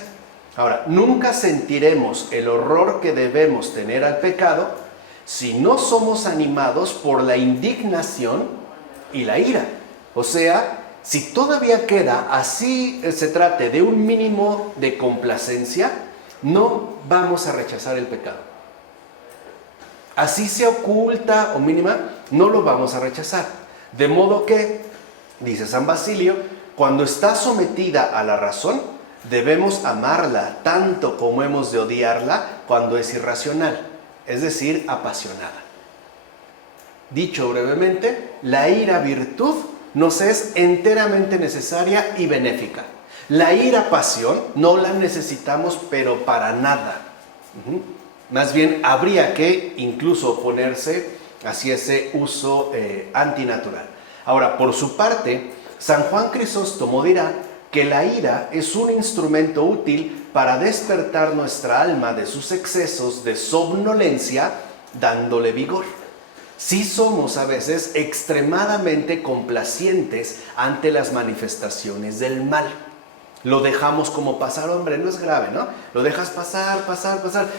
Ahora, nunca sentiremos el horror que debemos tener al pecado si no somos animados por la indignación y la ira. O sea, si todavía queda, así se trate de un mínimo de complacencia, no vamos a rechazar el pecado. Así sea oculta o mínima, no lo vamos a rechazar. De modo que, dice San Basilio, cuando está sometida a la razón, debemos amarla tanto como hemos de odiarla cuando es irracional, es decir, apasionada. Dicho brevemente, la ira virtud nos es enteramente necesaria y benéfica. La ira pasión no la necesitamos, pero para nada. Más bien, habría que incluso oponerse hacia ese uso antinatural. Ahora, por su parte, San Juan Crisóstomo dirá que la ira es un instrumento útil para despertar nuestra alma de sus excesos de somnolencia, dándole vigor. Sí somos a veces extremadamente complacientes ante las manifestaciones del mal. Lo dejamos como pasar, hombre, no es grave, ¿no? Lo dejas pasar,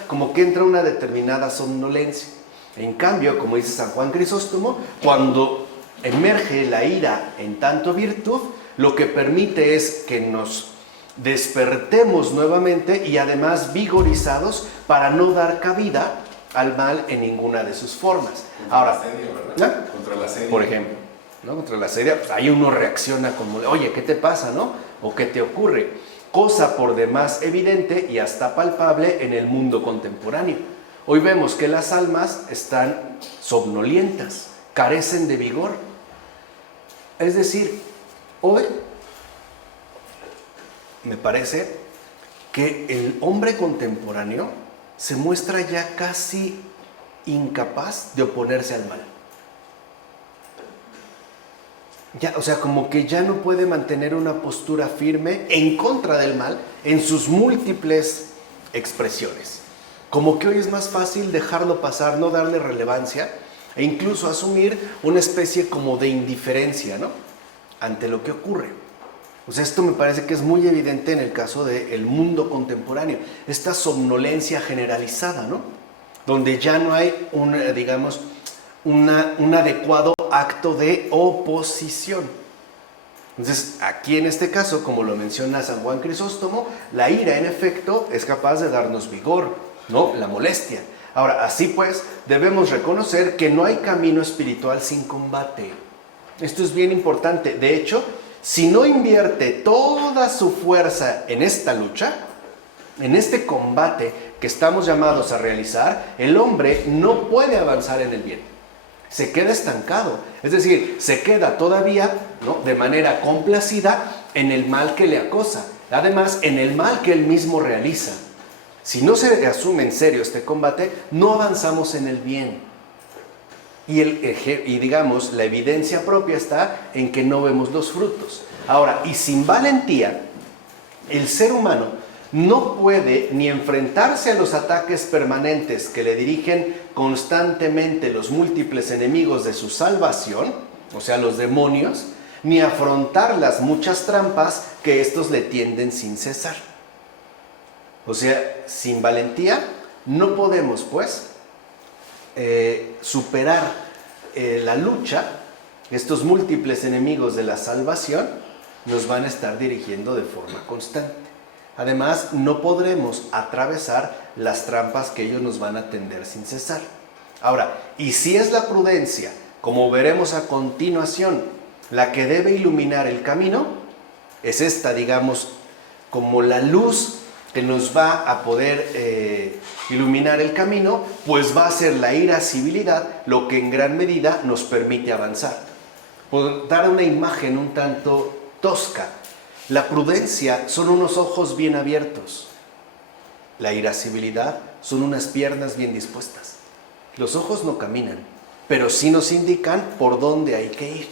como que entra una determinada somnolencia. En cambio, como dice San Juan Crisóstomo, cuando emerge la ira en tanto virtud, lo que permite es que nos despertemos nuevamente y además vigorizados para no dar cabida al mal en ninguna de sus formas. Ahora, ¿verdad? Contra la sedia. Por ejemplo, ¿no? Contra la sedia, pues ahí uno reacciona como, oye, ¿qué te pasa, no? ¿O qué te ocurre? Cosa por demás evidente y hasta palpable en el mundo contemporáneo. Hoy vemos que las almas están somnolientas, carecen de vigor. Es decir, hoy me parece que el hombre contemporáneo se muestra ya casi incapaz de oponerse al mal. Ya, o sea, como que ya no puede mantener una postura firme en contra del mal en sus múltiples expresiones. Como que hoy es más fácil dejarlo pasar, no darle relevancia e incluso asumir una especie como de indiferencia, ¿no?, ante lo que ocurre. O sea, esto me parece que es muy evidente en el caso del mundo contemporáneo, esta somnolencia generalizada, ¿no?, donde ya no hay un adecuado acto de oposición. Entonces, aquí en este caso, como lo menciona San Juan Crisóstomo, la ira en efecto es capaz de darnos vigor, ¿no?, la molestia. Ahora, así pues, debemos reconocer que no hay camino espiritual sin combate. Esto es bien importante. De hecho, si no invierte toda su fuerza en esta lucha, en este combate que estamos llamados a realizar, el hombre no puede avanzar en el bien. Se queda estancado. Es decir, se queda todavía, ¿no?, de manera complacida en el mal que le acosa. Además, en el mal que él mismo realiza. Si no se asume en serio este combate, no avanzamos en el bien. Y digamos, la evidencia propia está en que no vemos los frutos. Ahora, y sin valentía, el ser humano no puede ni enfrentarse a los ataques permanentes que le dirigen constantemente los múltiples enemigos de su salvación, o sea, los demonios, ni afrontar las muchas trampas que estos le tienden sin cesar. O sea, sin valentía no podemos, pues, superar la lucha. Estos múltiples enemigos de la salvación nos van a estar dirigiendo de forma constante. Además, no podremos atravesar las trampas que ellos nos van a tender sin cesar. Ahora, y si es la prudencia, como veremos a continuación, la que debe iluminar el camino, es esta, digamos, como la luz que nos va a poder iluminar el camino, pues va a ser la irascibilidad lo que en gran medida nos permite avanzar. Por dar una imagen un tanto tosca, la prudencia son unos ojos bien abiertos, la irascibilidad son unas piernas bien dispuestas. Los ojos no caminan, pero sí nos indican por dónde hay que ir.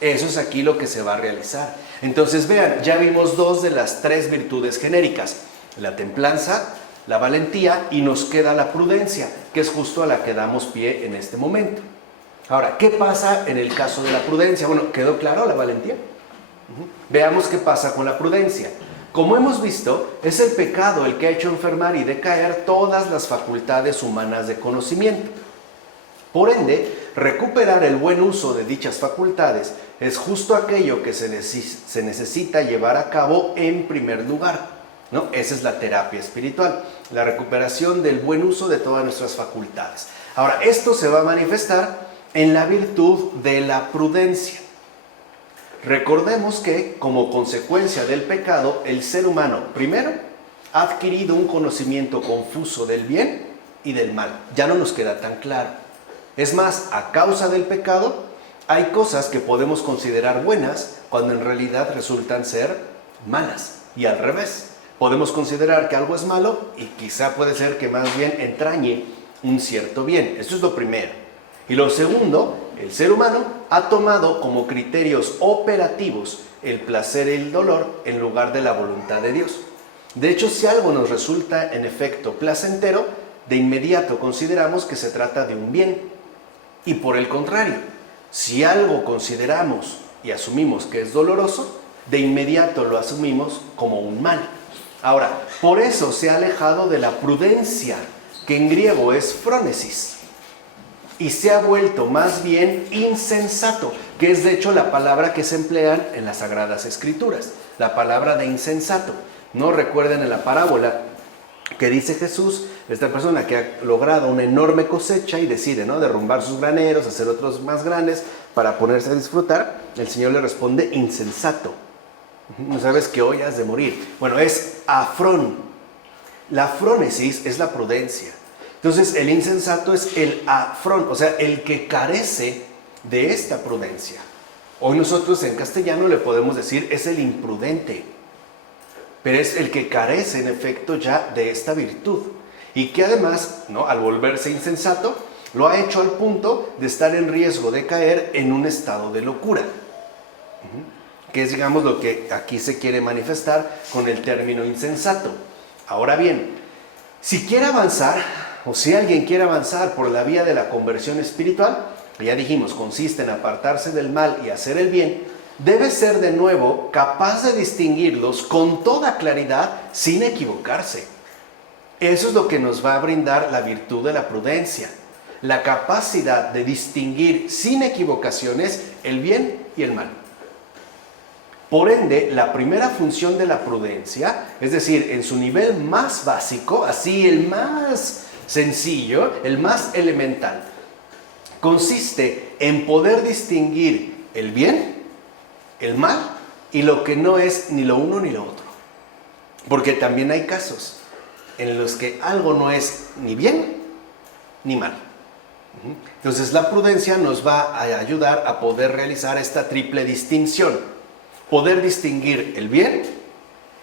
Eso es aquí lo que se va a realizar. Entonces vean, ya vimos dos de las tres virtudes genéricas: la templanza, la valentía, y nos queda la prudencia, que es justo a la que damos pie en este momento. Ahora, ¿qué pasa en el caso de la prudencia? Bueno, ¿quedó claro la valentía? Veamos qué pasa con la prudencia. Como hemos visto, es el pecado el que ha hecho enfermar y decaer todas las facultades humanas de conocimiento. Por ende, recuperar el buen uso de dichas facultades es justo aquello que se necesita llevar a cabo en primer lugar, ¿no? Esa es la terapia espiritual, la recuperación del buen uso de todas nuestras facultades. Ahora, esto se va a manifestar en la virtud de la prudencia. Recordemos que, como consecuencia del pecado, el ser humano, primero, ha adquirido un conocimiento confuso del bien y del mal. Ya no nos queda tan claro. Es más, a causa del pecado, hay cosas que podemos considerar buenas cuando en realidad resultan ser malas. Y al revés, podemos considerar que algo es malo y quizá puede ser que más bien entrañe un cierto bien. Esto es lo primero. Y lo segundo, el ser humano ha tomado como criterios operativos el placer y el dolor en lugar de la voluntad de Dios. De hecho, si algo nos resulta en efecto placentero, de inmediato consideramos que se trata de un bien. Y por el contrario, si algo consideramos y asumimos que es doloroso, de inmediato lo asumimos como un mal. Ahora, por eso se ha alejado de la prudencia, que en griego es phronesis, y se ha vuelto más bien insensato, que es de hecho la palabra que se emplean en las Sagradas Escrituras, la palabra de insensato. ¿No recuerden en la parábola que dice Jesús, esta persona que ha logrado una enorme cosecha y decide, ¿no?, derrumbar sus graneros, hacer otros más grandes para ponerse a disfrutar? El Señor le responde: insensato, no sabes que hoy has de morir. Bueno, es afrón. La frónesis es la prudencia. Entonces el insensato es el afrón, o sea, el que carece de esta prudencia. Hoy nosotros en castellano le podemos decir es el imprudente. pero es el que carece en efecto ya de esta virtud y que además, ¿no?, al volverse insensato, lo ha hecho al punto de estar en riesgo de caer en un estado de locura, que es, digamos, lo que aquí se quiere manifestar con el término insensato. Ahora bien, si quiere avanzar, o si alguien quiere avanzar por la vía de la conversión espiritual, que ya dijimos, consiste en apartarse del mal y hacer el bien, debe ser de nuevo capaz de distinguirlos con toda claridad sin equivocarse. Eso es lo que nos va a brindar la virtud de la prudencia, la capacidad de distinguir sin equivocaciones el bien y el mal. Por ende, la primera función de la prudencia, es decir, en su nivel más básico, así el más sencillo, el más elemental, consiste en poder distinguir el bien, el mal y lo que no es ni lo uno ni lo otro. Porque también hay casos en los que algo no es ni bien ni mal. Entonces la prudencia nos va a ayudar a poder realizar esta triple distinción. Poder distinguir el bien,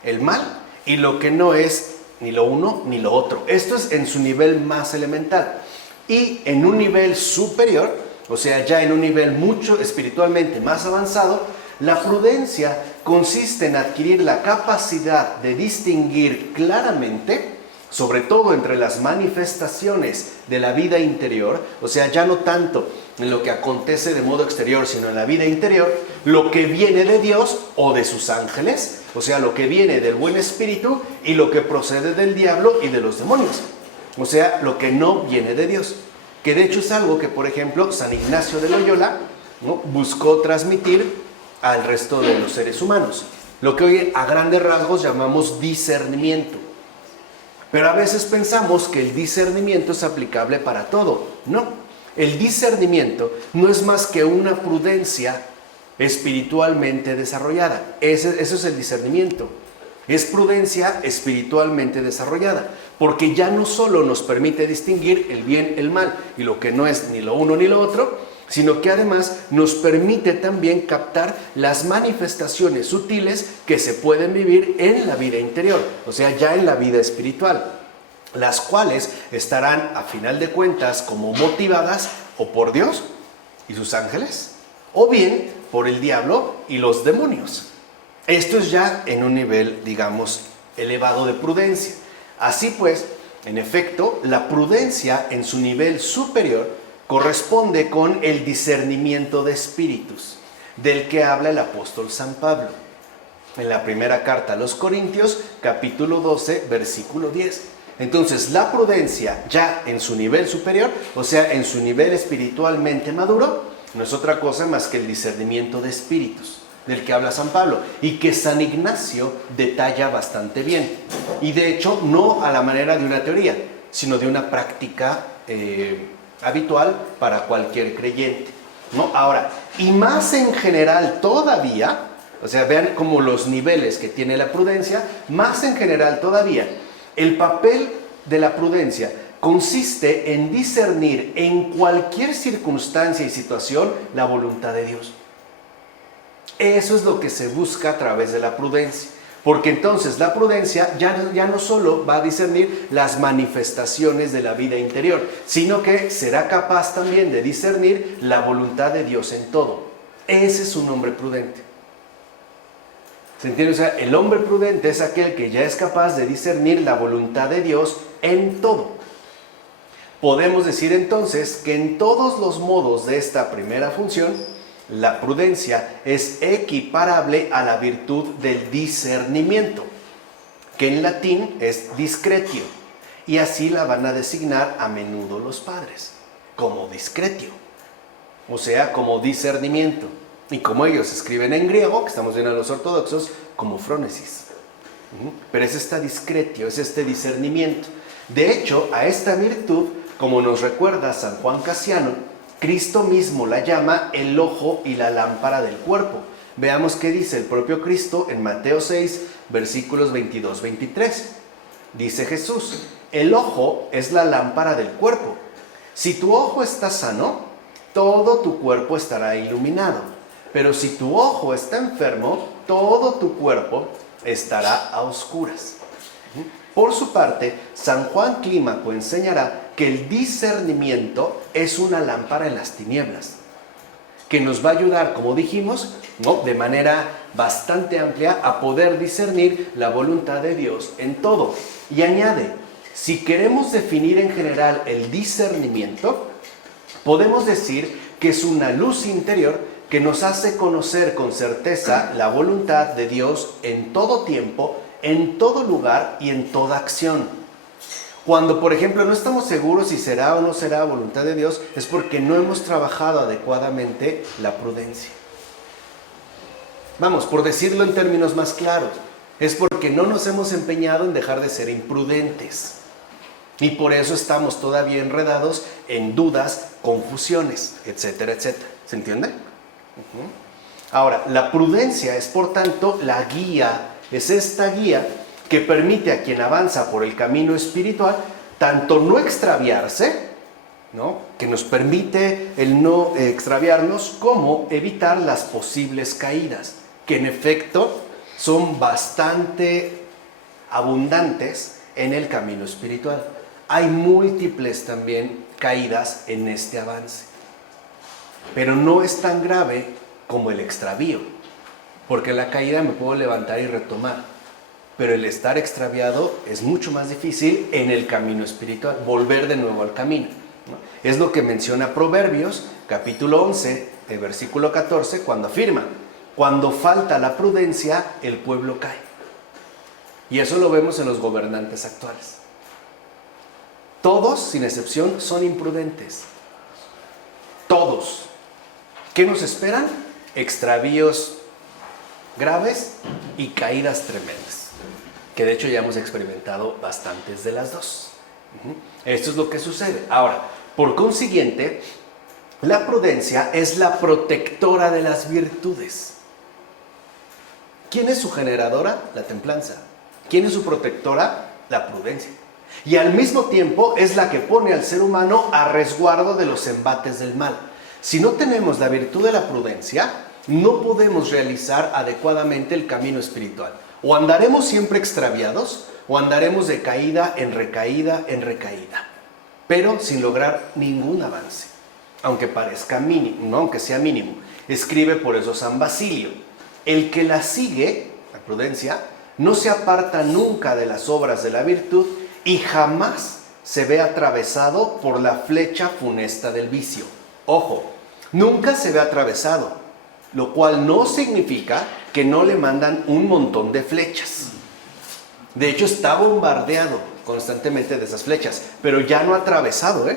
el mal y lo que no es ni lo uno ni lo otro. Esto es en su nivel más elemental. Y en un nivel superior, o sea, ya en un nivel mucho espiritualmente más avanzado, la prudencia consiste en adquirir la capacidad de distinguir claramente, sobre todo entre las manifestaciones de la vida interior, o sea, ya no tanto en lo que acontece de modo exterior, sino en la vida interior, lo que viene de Dios o de sus ángeles, o sea, lo que viene del buen espíritu y lo que procede del diablo y de los demonios, o sea, lo que no viene de Dios, que de hecho es algo que, por ejemplo, San Ignacio de Loyola, ¿no?, buscó transmitir al resto de los seres humanos, lo que hoy a grandes rasgos llamamos discernimiento. Pero a veces pensamos que el discernimiento es aplicable para todo. No, el discernimiento no es más que una prudencia espiritualmente desarrollada. Eso es el discernimiento. Es prudencia espiritualmente desarrollada, porque ya no solo nos permite distinguir el bien, el mal y lo que no es ni lo uno ni lo otro, sino que además nos permite también captar las manifestaciones sutiles que se pueden vivir en la vida interior, o sea, ya en la vida espiritual, las cuales estarán a final de cuentas como motivadas o por Dios y sus ángeles, o bien por el diablo y los demonios. Esto es ya en un nivel, digamos, elevado de prudencia. Así pues, en efecto, la prudencia en su nivel superior corresponde con el discernimiento de espíritus, del que habla el apóstol San Pablo en la primera carta a los Corintios, capítulo 12, versículo 10. Entonces, la prudencia ya en su nivel superior, o sea, en su nivel espiritualmente maduro, no es otra cosa más que el discernimiento de espíritus, del que habla San Pablo, y que San Ignacio detalla bastante bien. Y de hecho, no a la manera de una teoría, sino de una práctica habitual para cualquier creyente, ¿no? Ahora, y más en general todavía, o sea, vean como los niveles que tiene la prudencia, más en general todavía, el papel de la prudencia consiste en discernir en cualquier circunstancia y situación la voluntad de Dios. Eso es lo que se busca a través de la prudencia. Porque entonces la prudencia ya no solo va a discernir las manifestaciones de la vida interior, sino que será capaz también de discernir la voluntad de Dios en todo. Ese es un hombre prudente. ¿Se entiende? O sea, el hombre prudente es aquel que ya es capaz de discernir la voluntad de Dios en todo. Podemos decir entonces que en todos los modos de esta primera función, la prudencia es equiparable a la virtud del discernimiento, que en latín es discretio, y así la van a designar a menudo los padres, como discretio, o sea, como discernimiento, y como ellos escriben en griego, que estamos viendo a los ortodoxos, como phronesis. Pero es esta discretio, es este discernimiento. De hecho, a esta virtud, como nos recuerda San Juan Casiano, Cristo mismo la llama el ojo y la lámpara del cuerpo. Veamos qué dice el propio Cristo en Mateo 6, versículos 22-23. Dice Jesús: el ojo es la lámpara del cuerpo. Si tu ojo está sano, todo tu cuerpo estará iluminado. Pero si tu ojo está enfermo, todo tu cuerpo estará a oscuras. Por su parte, San Juan Clímaco enseñará que el discernimiento es una lámpara en las tinieblas, que nos va a ayudar, como dijimos, ¿no?, de manera bastante amplia a poder discernir la voluntad de Dios en todo. Y añade, si queremos definir en general el discernimiento, podemos decir que es una luz interior que nos hace conocer con certeza la voluntad de Dios en todo tiempo, en todo lugar y en toda acción. Cuando, por ejemplo, no estamos seguros si será o no será voluntad de Dios, es porque no hemos trabajado adecuadamente la prudencia. Vamos, por decirlo en términos más claros, es porque no nos hemos empeñado en dejar de ser imprudentes. Y por eso estamos todavía enredados en dudas, confusiones, etcétera, etcétera. ¿Se entiende? Ahora, la prudencia es, por tanto, la guía, es esta guía que permite a quien avanza por el camino espiritual tanto no extraviarse, ¿no?, que nos permite el no extraviarnos, como evitar las posibles caídas, que en efecto son bastante abundantes en el camino espiritual. Hay múltiples también caídas en este avance, pero no es tan grave como el extravío, porque la caída me puedo levantar y retomar, pero el estar extraviado es mucho más difícil en el camino espiritual, volver de nuevo al camino, ¿no? Es lo que menciona Proverbios, capítulo 11, versículo 14, cuando afirma: cuando falta la prudencia, el pueblo cae. Y eso lo vemos en los gobernantes actuales. Todos, sin excepción, son imprudentes. Todos. ¿Qué nos esperan? Extravíos graves y caídas tremendas, que de hecho ya hemos experimentado bastantes de las dos. Esto es lo que sucede. Ahora, por consiguiente, la prudencia es la protectora de las virtudes. ¿Quién es su generadora? La templanza. ¿Quién es su protectora? La prudencia. Y al mismo tiempo es la que pone al ser humano a resguardo de los embates del mal. Si no tenemos la virtud de la prudencia, no podemos realizar adecuadamente el camino espiritual. O andaremos siempre extraviados, o andaremos de caída en recaída, pero sin lograr ningún avance, aunque parezca mínimo, no, aunque sea mínimo. Escribe por eso San Basilio: el que la sigue, la prudencia, no se aparta nunca de las obras de la virtud y jamás se ve atravesado por la flecha funesta del vicio. Ojo, nunca se ve atravesado, lo cual no significa que no le mandan un montón de flechas. De hecho, está bombardeado constantemente de esas flechas, pero ya no atravesado,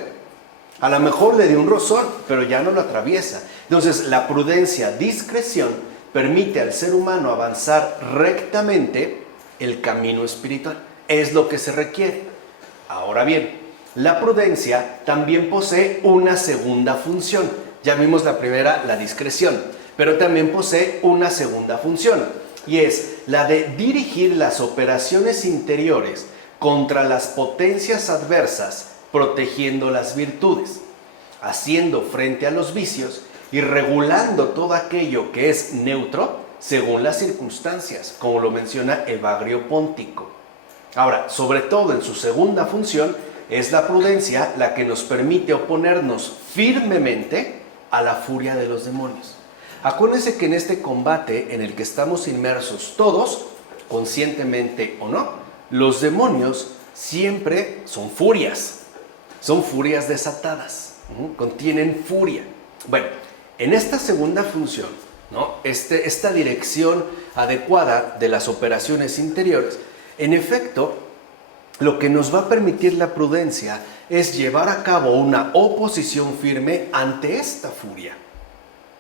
A lo mejor le dio un rozón, pero ya no lo atraviesa. Entonces, la prudencia, discreción, permite al ser humano avanzar rectamente el camino espiritual. Es lo que se requiere. Ahora bien, la prudencia también posee una segunda función. Ya vimos la primera, la discreción, pero también posee una segunda función, y es la de dirigir las operaciones interiores contra las potencias adversas, protegiendo las virtudes, haciendo frente a los vicios y regulando todo aquello que es neutro según las circunstancias, como lo menciona Evagrio Póntico. Ahora, sobre todo en su segunda función, es la prudencia la que nos permite oponernos firmemente a la furia de los demonios. Acuérdense que en este combate en el que estamos inmersos todos, conscientemente o no, los demonios siempre son furias desatadas, contienen furia. Bueno, en esta segunda función, ¿no?, esta dirección adecuada de las operaciones interiores, en efecto, lo que nos va a permitir la prudencia es llevar a cabo una oposición firme ante esta furia,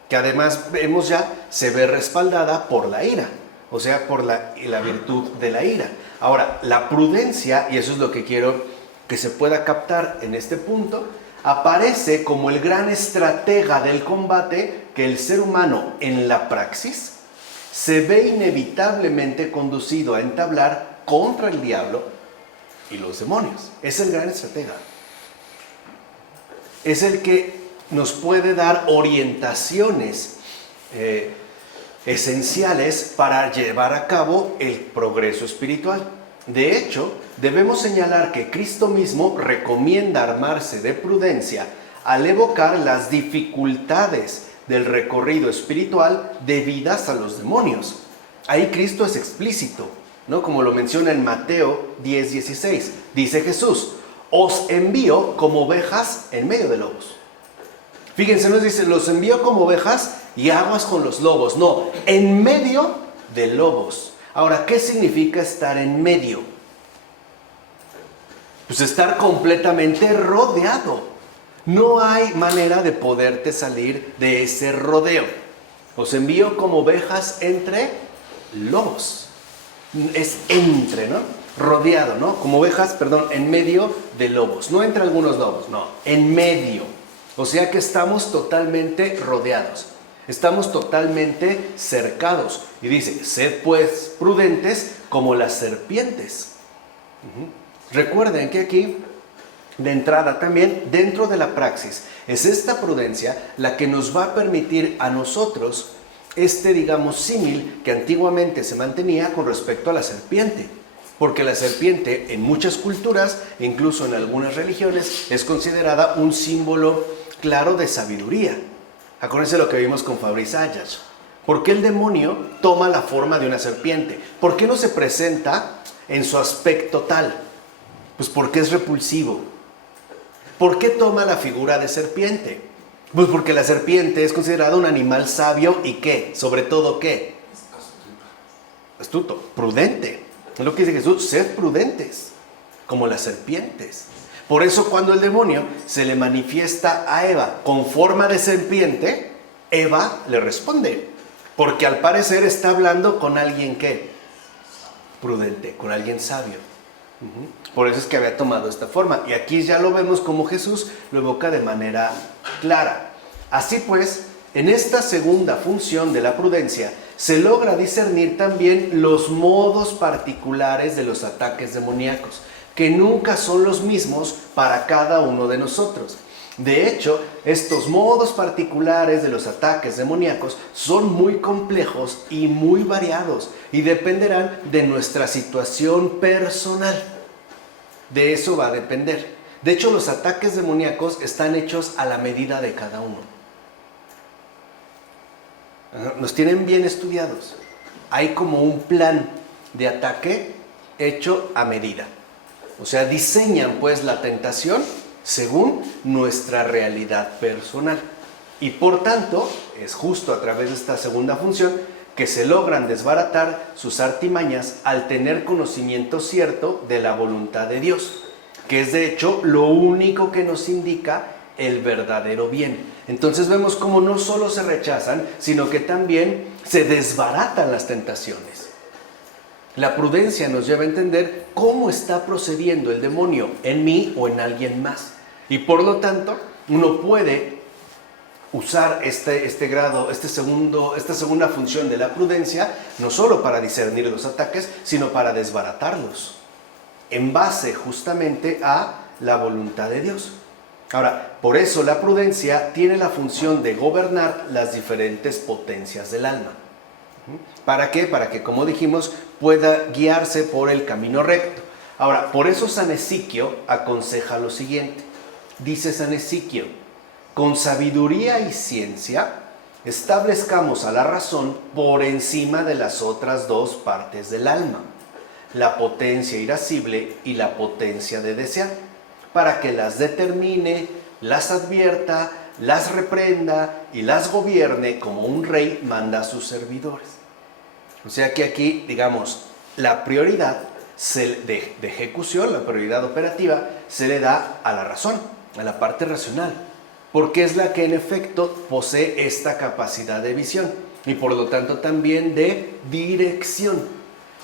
que además vemos ya se ve respaldada por la ira, o sea, por la virtud de la ira. Ahora, la prudencia, y eso es lo que quiero que se pueda captar en este punto, aparece como el gran estratega del combate que el ser humano en la praxis se ve inevitablemente conducido a entablar contra el diablo y los demonios. Es el gran estratega. Es el que nos puede dar orientaciones esenciales para llevar a cabo el progreso espiritual. De hecho, debemos señalar que Cristo mismo recomienda armarse de prudencia al evocar las dificultades del recorrido espiritual debidas a los demonios. Ahí Cristo es explícito, ¿no? Como lo menciona en Mateo 10:16. Dice Jesús: os envío como ovejas en medio de lobos. Fíjense, nos dice, los envío como ovejas y aguas con los lobos. No, en medio de lobos. Ahora, ¿qué significa estar en medio? Pues estar completamente rodeado. No hay manera de poderte salir de ese rodeo. Os envío como ovejas entre lobos. Es entre, ¿no? Rodeado, ¿no? Como ovejas, perdón, en medio de lobos. No entre algunos lobos, no, en medio. O sea que estamos totalmente rodeados. Estamos totalmente cercados. Y dice, sed pues prudentes como las serpientes. Recuerden que aquí, de entrada también, dentro de la praxis, es esta prudencia la que nos va a permitir a nosotros digamos, símil que antiguamente se mantenía con respecto a la serpiente. Porque la serpiente en muchas culturas, incluso en algunas religiones, es considerada un símbolo claro de sabiduría. Acuérdense lo que vimos con Fabrice Ayas. ¿Por qué el demonio toma la forma de una serpiente? ¿Por qué no se presenta en su aspecto tal? Pues porque es repulsivo. ¿Por qué toma la figura de serpiente? Pues porque la serpiente es considerada un animal sabio y ¿qué? Sobre todo ¿qué? Astuto, prudente. Es lo que dice Jesús, sed prudentes, como las serpientes. Por eso cuando el demonio se le manifiesta a Eva con forma de serpiente, Eva le responde. Porque al parecer está hablando con alguien ¿qué? Prudente, con alguien sabio. Por eso es que había tomado esta forma. Y aquí ya lo vemos como Jesús lo evoca de manera clara. Así pues, en esta segunda función de la prudencia, se logra discernir también los modos particulares de los ataques demoníacos, que nunca son los mismos para cada uno de nosotros. De hecho, estos modos particulares de los ataques demoníacos son muy complejos y muy variados y dependerán de nuestra situación personal. De eso va a depender. De hecho, los ataques demoníacos están hechos a la medida de cada uno. Los tienen bien estudiados. Hay como un plan de ataque hecho a medida. O sea, diseñan pues la tentación según nuestra realidad personal. Y por tanto, es justo a través de esta segunda función que se logran desbaratar sus artimañas al tener conocimiento cierto de la voluntad de Dios, que es de hecho lo único que nos indica el verdadero bien. Entonces vemos cómo no solo se rechazan, sino que también se desbaratan las tentaciones. La prudencia nos lleva a entender cómo está procediendo el demonio en mí o en alguien más. Y por lo tanto, uno puede usar esta segunda función de la prudencia, no solo para discernir los ataques, sino para desbaratarlos, en base justamente a la voluntad de Dios. Ahora, por eso la prudencia tiene la función de gobernar las diferentes potencias del alma. ¿Para qué? Para que, como dijimos, pueda guiarse por el camino recto. Ahora, por eso San Ezequiel aconseja lo siguiente. Dice San Ezequiel: con sabiduría y ciencia establezcamos a la razón por encima de las otras dos partes del alma, la potencia irascible y la potencia de desear, para que las determine, las advierta, las reprenda y las gobierne como un rey manda a sus servidores. O sea que aquí, digamos, la prioridad de ejecución, la prioridad operativa, se le da a la razón, a la parte racional, porque es la que en efecto posee esta capacidad de visión y por lo tanto también de dirección.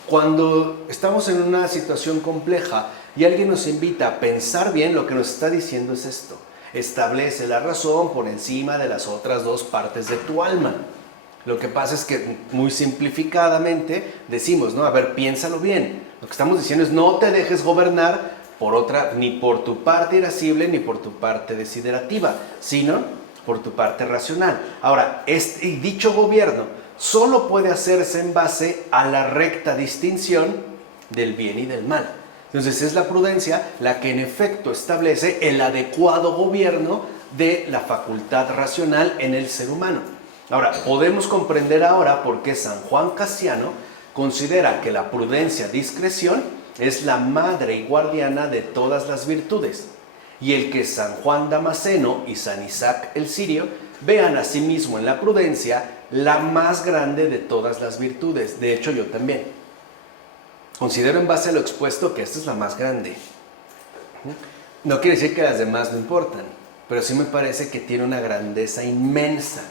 Cuando estamos en una situación compleja y alguien nos invita a pensar bien, lo que nos está diciendo es esto: establece la razón por encima de las otras dos partes de tu alma. Lo que pasa es que muy simplificadamente decimos, ¿no? A ver, piénsalo bien. Lo que estamos diciendo es: no te dejes gobernar por otra, ni por tu parte irascible ni por tu parte desiderativa, sino por tu parte racional. Ahora, dicho gobierno solo puede hacerse en base a la recta distinción del bien y del mal. Entonces es la prudencia la que en efecto establece el adecuado gobierno de la facultad racional en el ser humano. Ahora, podemos comprender ahora por qué San Juan Cassiano considera que la prudencia, discreción, es la madre y guardiana de todas las virtudes, y el que San Juan Damasceno y San Isaac el Sirio vean asimismo en la prudencia la más grande de todas las virtudes. De hecho, yo también considero en base a lo expuesto que esta es la más grande. No quiere decir que las demás no importan, pero sí me parece que tiene una grandeza inmensa.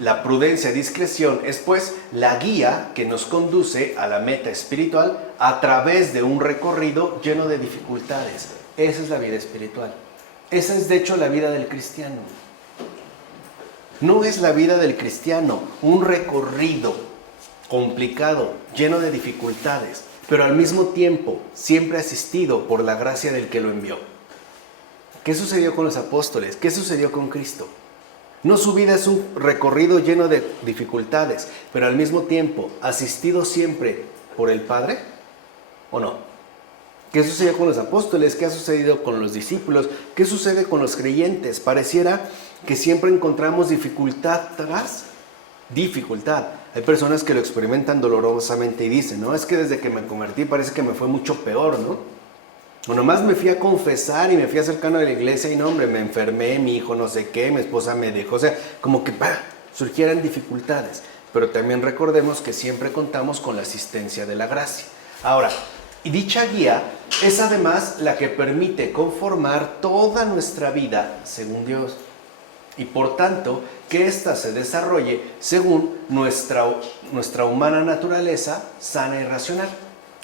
La prudencia, discreción es pues la guía que nos conduce a la meta espiritual a través de un recorrido lleno de dificultades. Esa es la vida espiritual. Esa es de hecho la vida del cristiano. No es la vida del cristiano un recorrido complicado, lleno de dificultades, pero al mismo tiempo siempre asistido por la gracia del que lo envió. ¿Qué sucedió con los apóstoles? ¿Qué sucedió con Cristo? No, su vida es un recorrido lleno de dificultades, pero al mismo tiempo asistido siempre por el Padre, ¿o no? ¿Qué sucedió con los apóstoles? ¿Qué ha sucedido con los discípulos? ¿Qué sucede con los creyentes? Pareciera que siempre encontramos dificultad tras dificultad. Hay personas que lo experimentan dolorosamente y dicen, no, es que desde que me convertí parece que me fue mucho peor, ¿no? O nomás me fui a confesar y me fui a acercar a la iglesia y no, hombre, me enfermé, mi hijo no sé qué, mi esposa me dejó, o sea, como que surgieran dificultades. Pero también recordemos que siempre contamos con la asistencia de la gracia. Ahora, y dicha guía es además la que permite conformar toda nuestra vida según Dios. Y por tanto, que ésta se desarrolle según nuestra humana naturaleza sana y racional.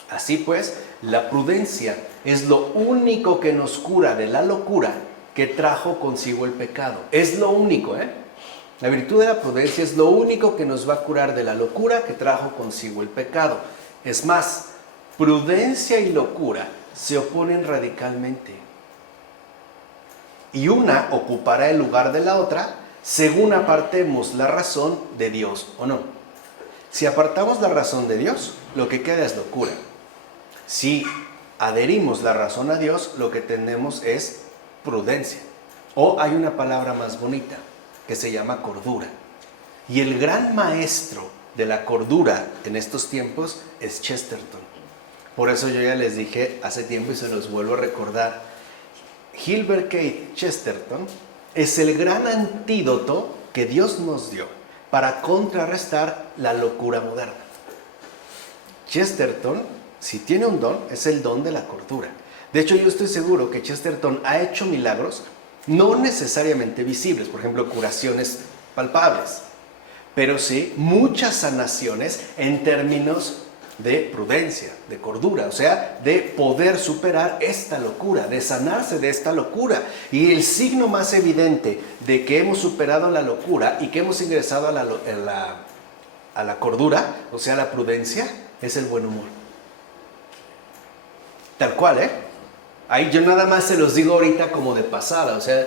Así pues, la prudencia es lo único que nos cura de la locura que trajo consigo el pecado. Es lo único, ¿eh? La virtud de la prudencia es lo único que nos va a curar de la locura que trajo consigo el pecado. Es más, prudencia y locura se oponen radicalmente. Y una ocupará el lugar de la otra según apartemos la razón de Dios o no. Si apartamos la razón de Dios, lo que queda es locura. Si adherimos la razón a Dios, lo que tenemos es prudencia. O hay una palabra más bonita que se llama cordura. Y el gran maestro de la cordura en estos tiempos es Chesterton. Por eso yo ya les dije hace tiempo y se los vuelvo a recordar. Gilbert Keith Chesterton es el gran antídoto que Dios nos dio para contrarrestar la locura moderna. Chesterton, si tiene un don, es el don de la cordura. De hecho, yo estoy seguro que Chesterton ha hecho milagros no necesariamente visibles, por ejemplo, curaciones palpables, pero sí muchas sanaciones en términos de prudencia, de cordura, o sea, de poder superar esta locura, de sanarse de esta locura. Y el signo más evidente de que hemos superado la locura y que hemos ingresado a la cordura, o sea, la prudencia, es el buen humor. Tal cual, ¿eh? Ahí yo nada más se los digo ahorita como de pasada, o sea,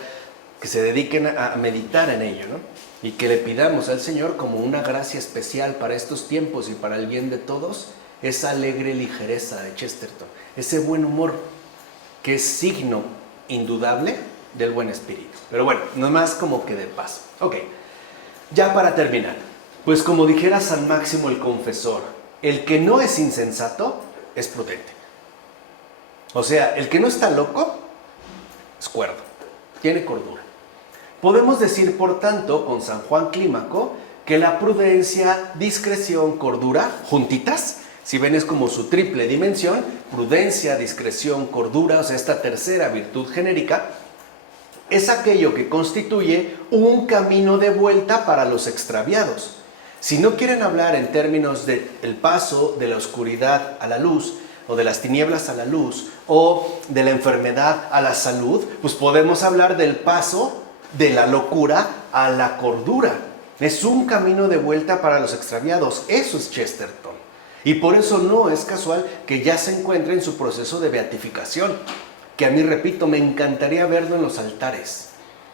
que se dediquen a meditar en ello, ¿no? Y que le pidamos al Señor como una gracia especial para estos tiempos y para el bien de todos, esa alegre ligereza de Chesterton, ese buen humor que es signo indudable del buen espíritu. Pero bueno, nomás como que de paso. Ok, ya para terminar, pues como dijera San Máximo el Confesor, el que no es insensato es prudente. O sea, el que no está loco es cuerdo, tiene cordura. Podemos decir, por tanto, con San Juan Clímaco, que la prudencia, discreción, cordura, juntitas, si ven es como su triple dimensión, prudencia, discreción, cordura, o sea, esta tercera virtud genérica, es aquello que constituye un camino de vuelta para los extraviados. Si no quieren hablar en términos del paso de la oscuridad a la luz, o de las tinieblas a la luz, o de la enfermedad a la salud, pues podemos hablar del paso de la locura a la cordura. Es un camino de vuelta para los extraviados. Eso es Chesterton. Y por eso no es casual que ya se encuentre en su proceso de beatificación, que a mí, repito, me encantaría verlo en los altares.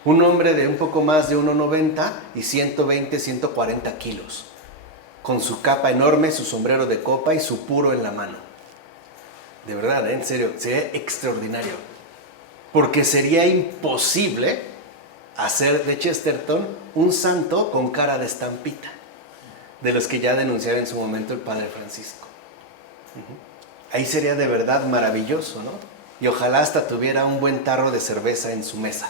Un hombre de un poco más de 1,90 y 120, 140 kilos, con su capa enorme, su sombrero de copa y su puro en la mano. De verdad, en serio, sería extraordinario. Porque sería imposible hacer de Chesterton un santo con cara de estampita, de los que ya denunciaba en su momento el padre Francisco. Ahí sería de verdad maravilloso, ¿no? Y ojalá hasta tuviera un buen tarro de cerveza en su mesa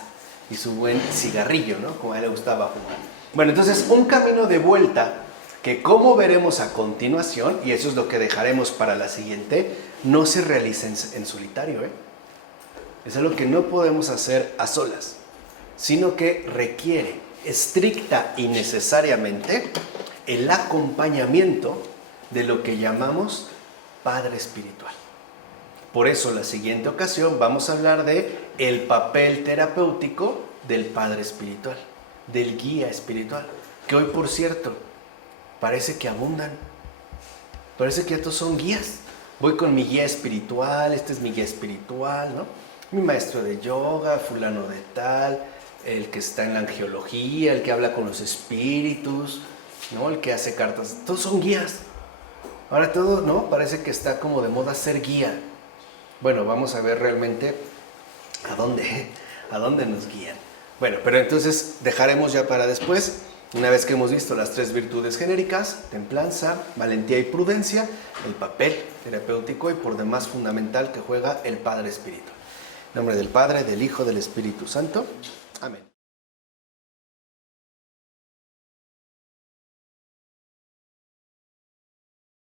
y su buen cigarrillo, ¿no? Como a él le gustaba fumar. Bueno, entonces un camino de vuelta que, como veremos a continuación, y eso es lo que dejaremos para la siguiente, no se realiza en solitario, ¿eh? Es algo que no podemos hacer a solas, sino que requiere estricta y necesariamente el acompañamiento de lo que llamamos Padre Espiritual. Por eso, la siguiente ocasión vamos a hablar de el papel terapéutico del Padre Espiritual, del guía espiritual, que hoy, por cierto, parece que abundan. Parece que estos son guías. Voy con mi guía espiritual, este es mi guía espiritual, ¿no? Mi maestro de yoga, fulano de tal, el que está en la angiología, el que habla con los espíritus, ¿no? El que hace cartas. Todos son guías. Ahora todo, ¿no? Parece que está como de moda ser guía. Bueno, vamos a ver realmente a dónde nos guían. Bueno, pero entonces dejaremos ya para después, una vez que hemos visto las 3 virtudes genéricas: templanza, valentía y prudencia, el papel terapéutico y por demás fundamental que juega el Padre Espiritual. En nombre del Padre, del Hijo, del Espíritu Santo. Amén.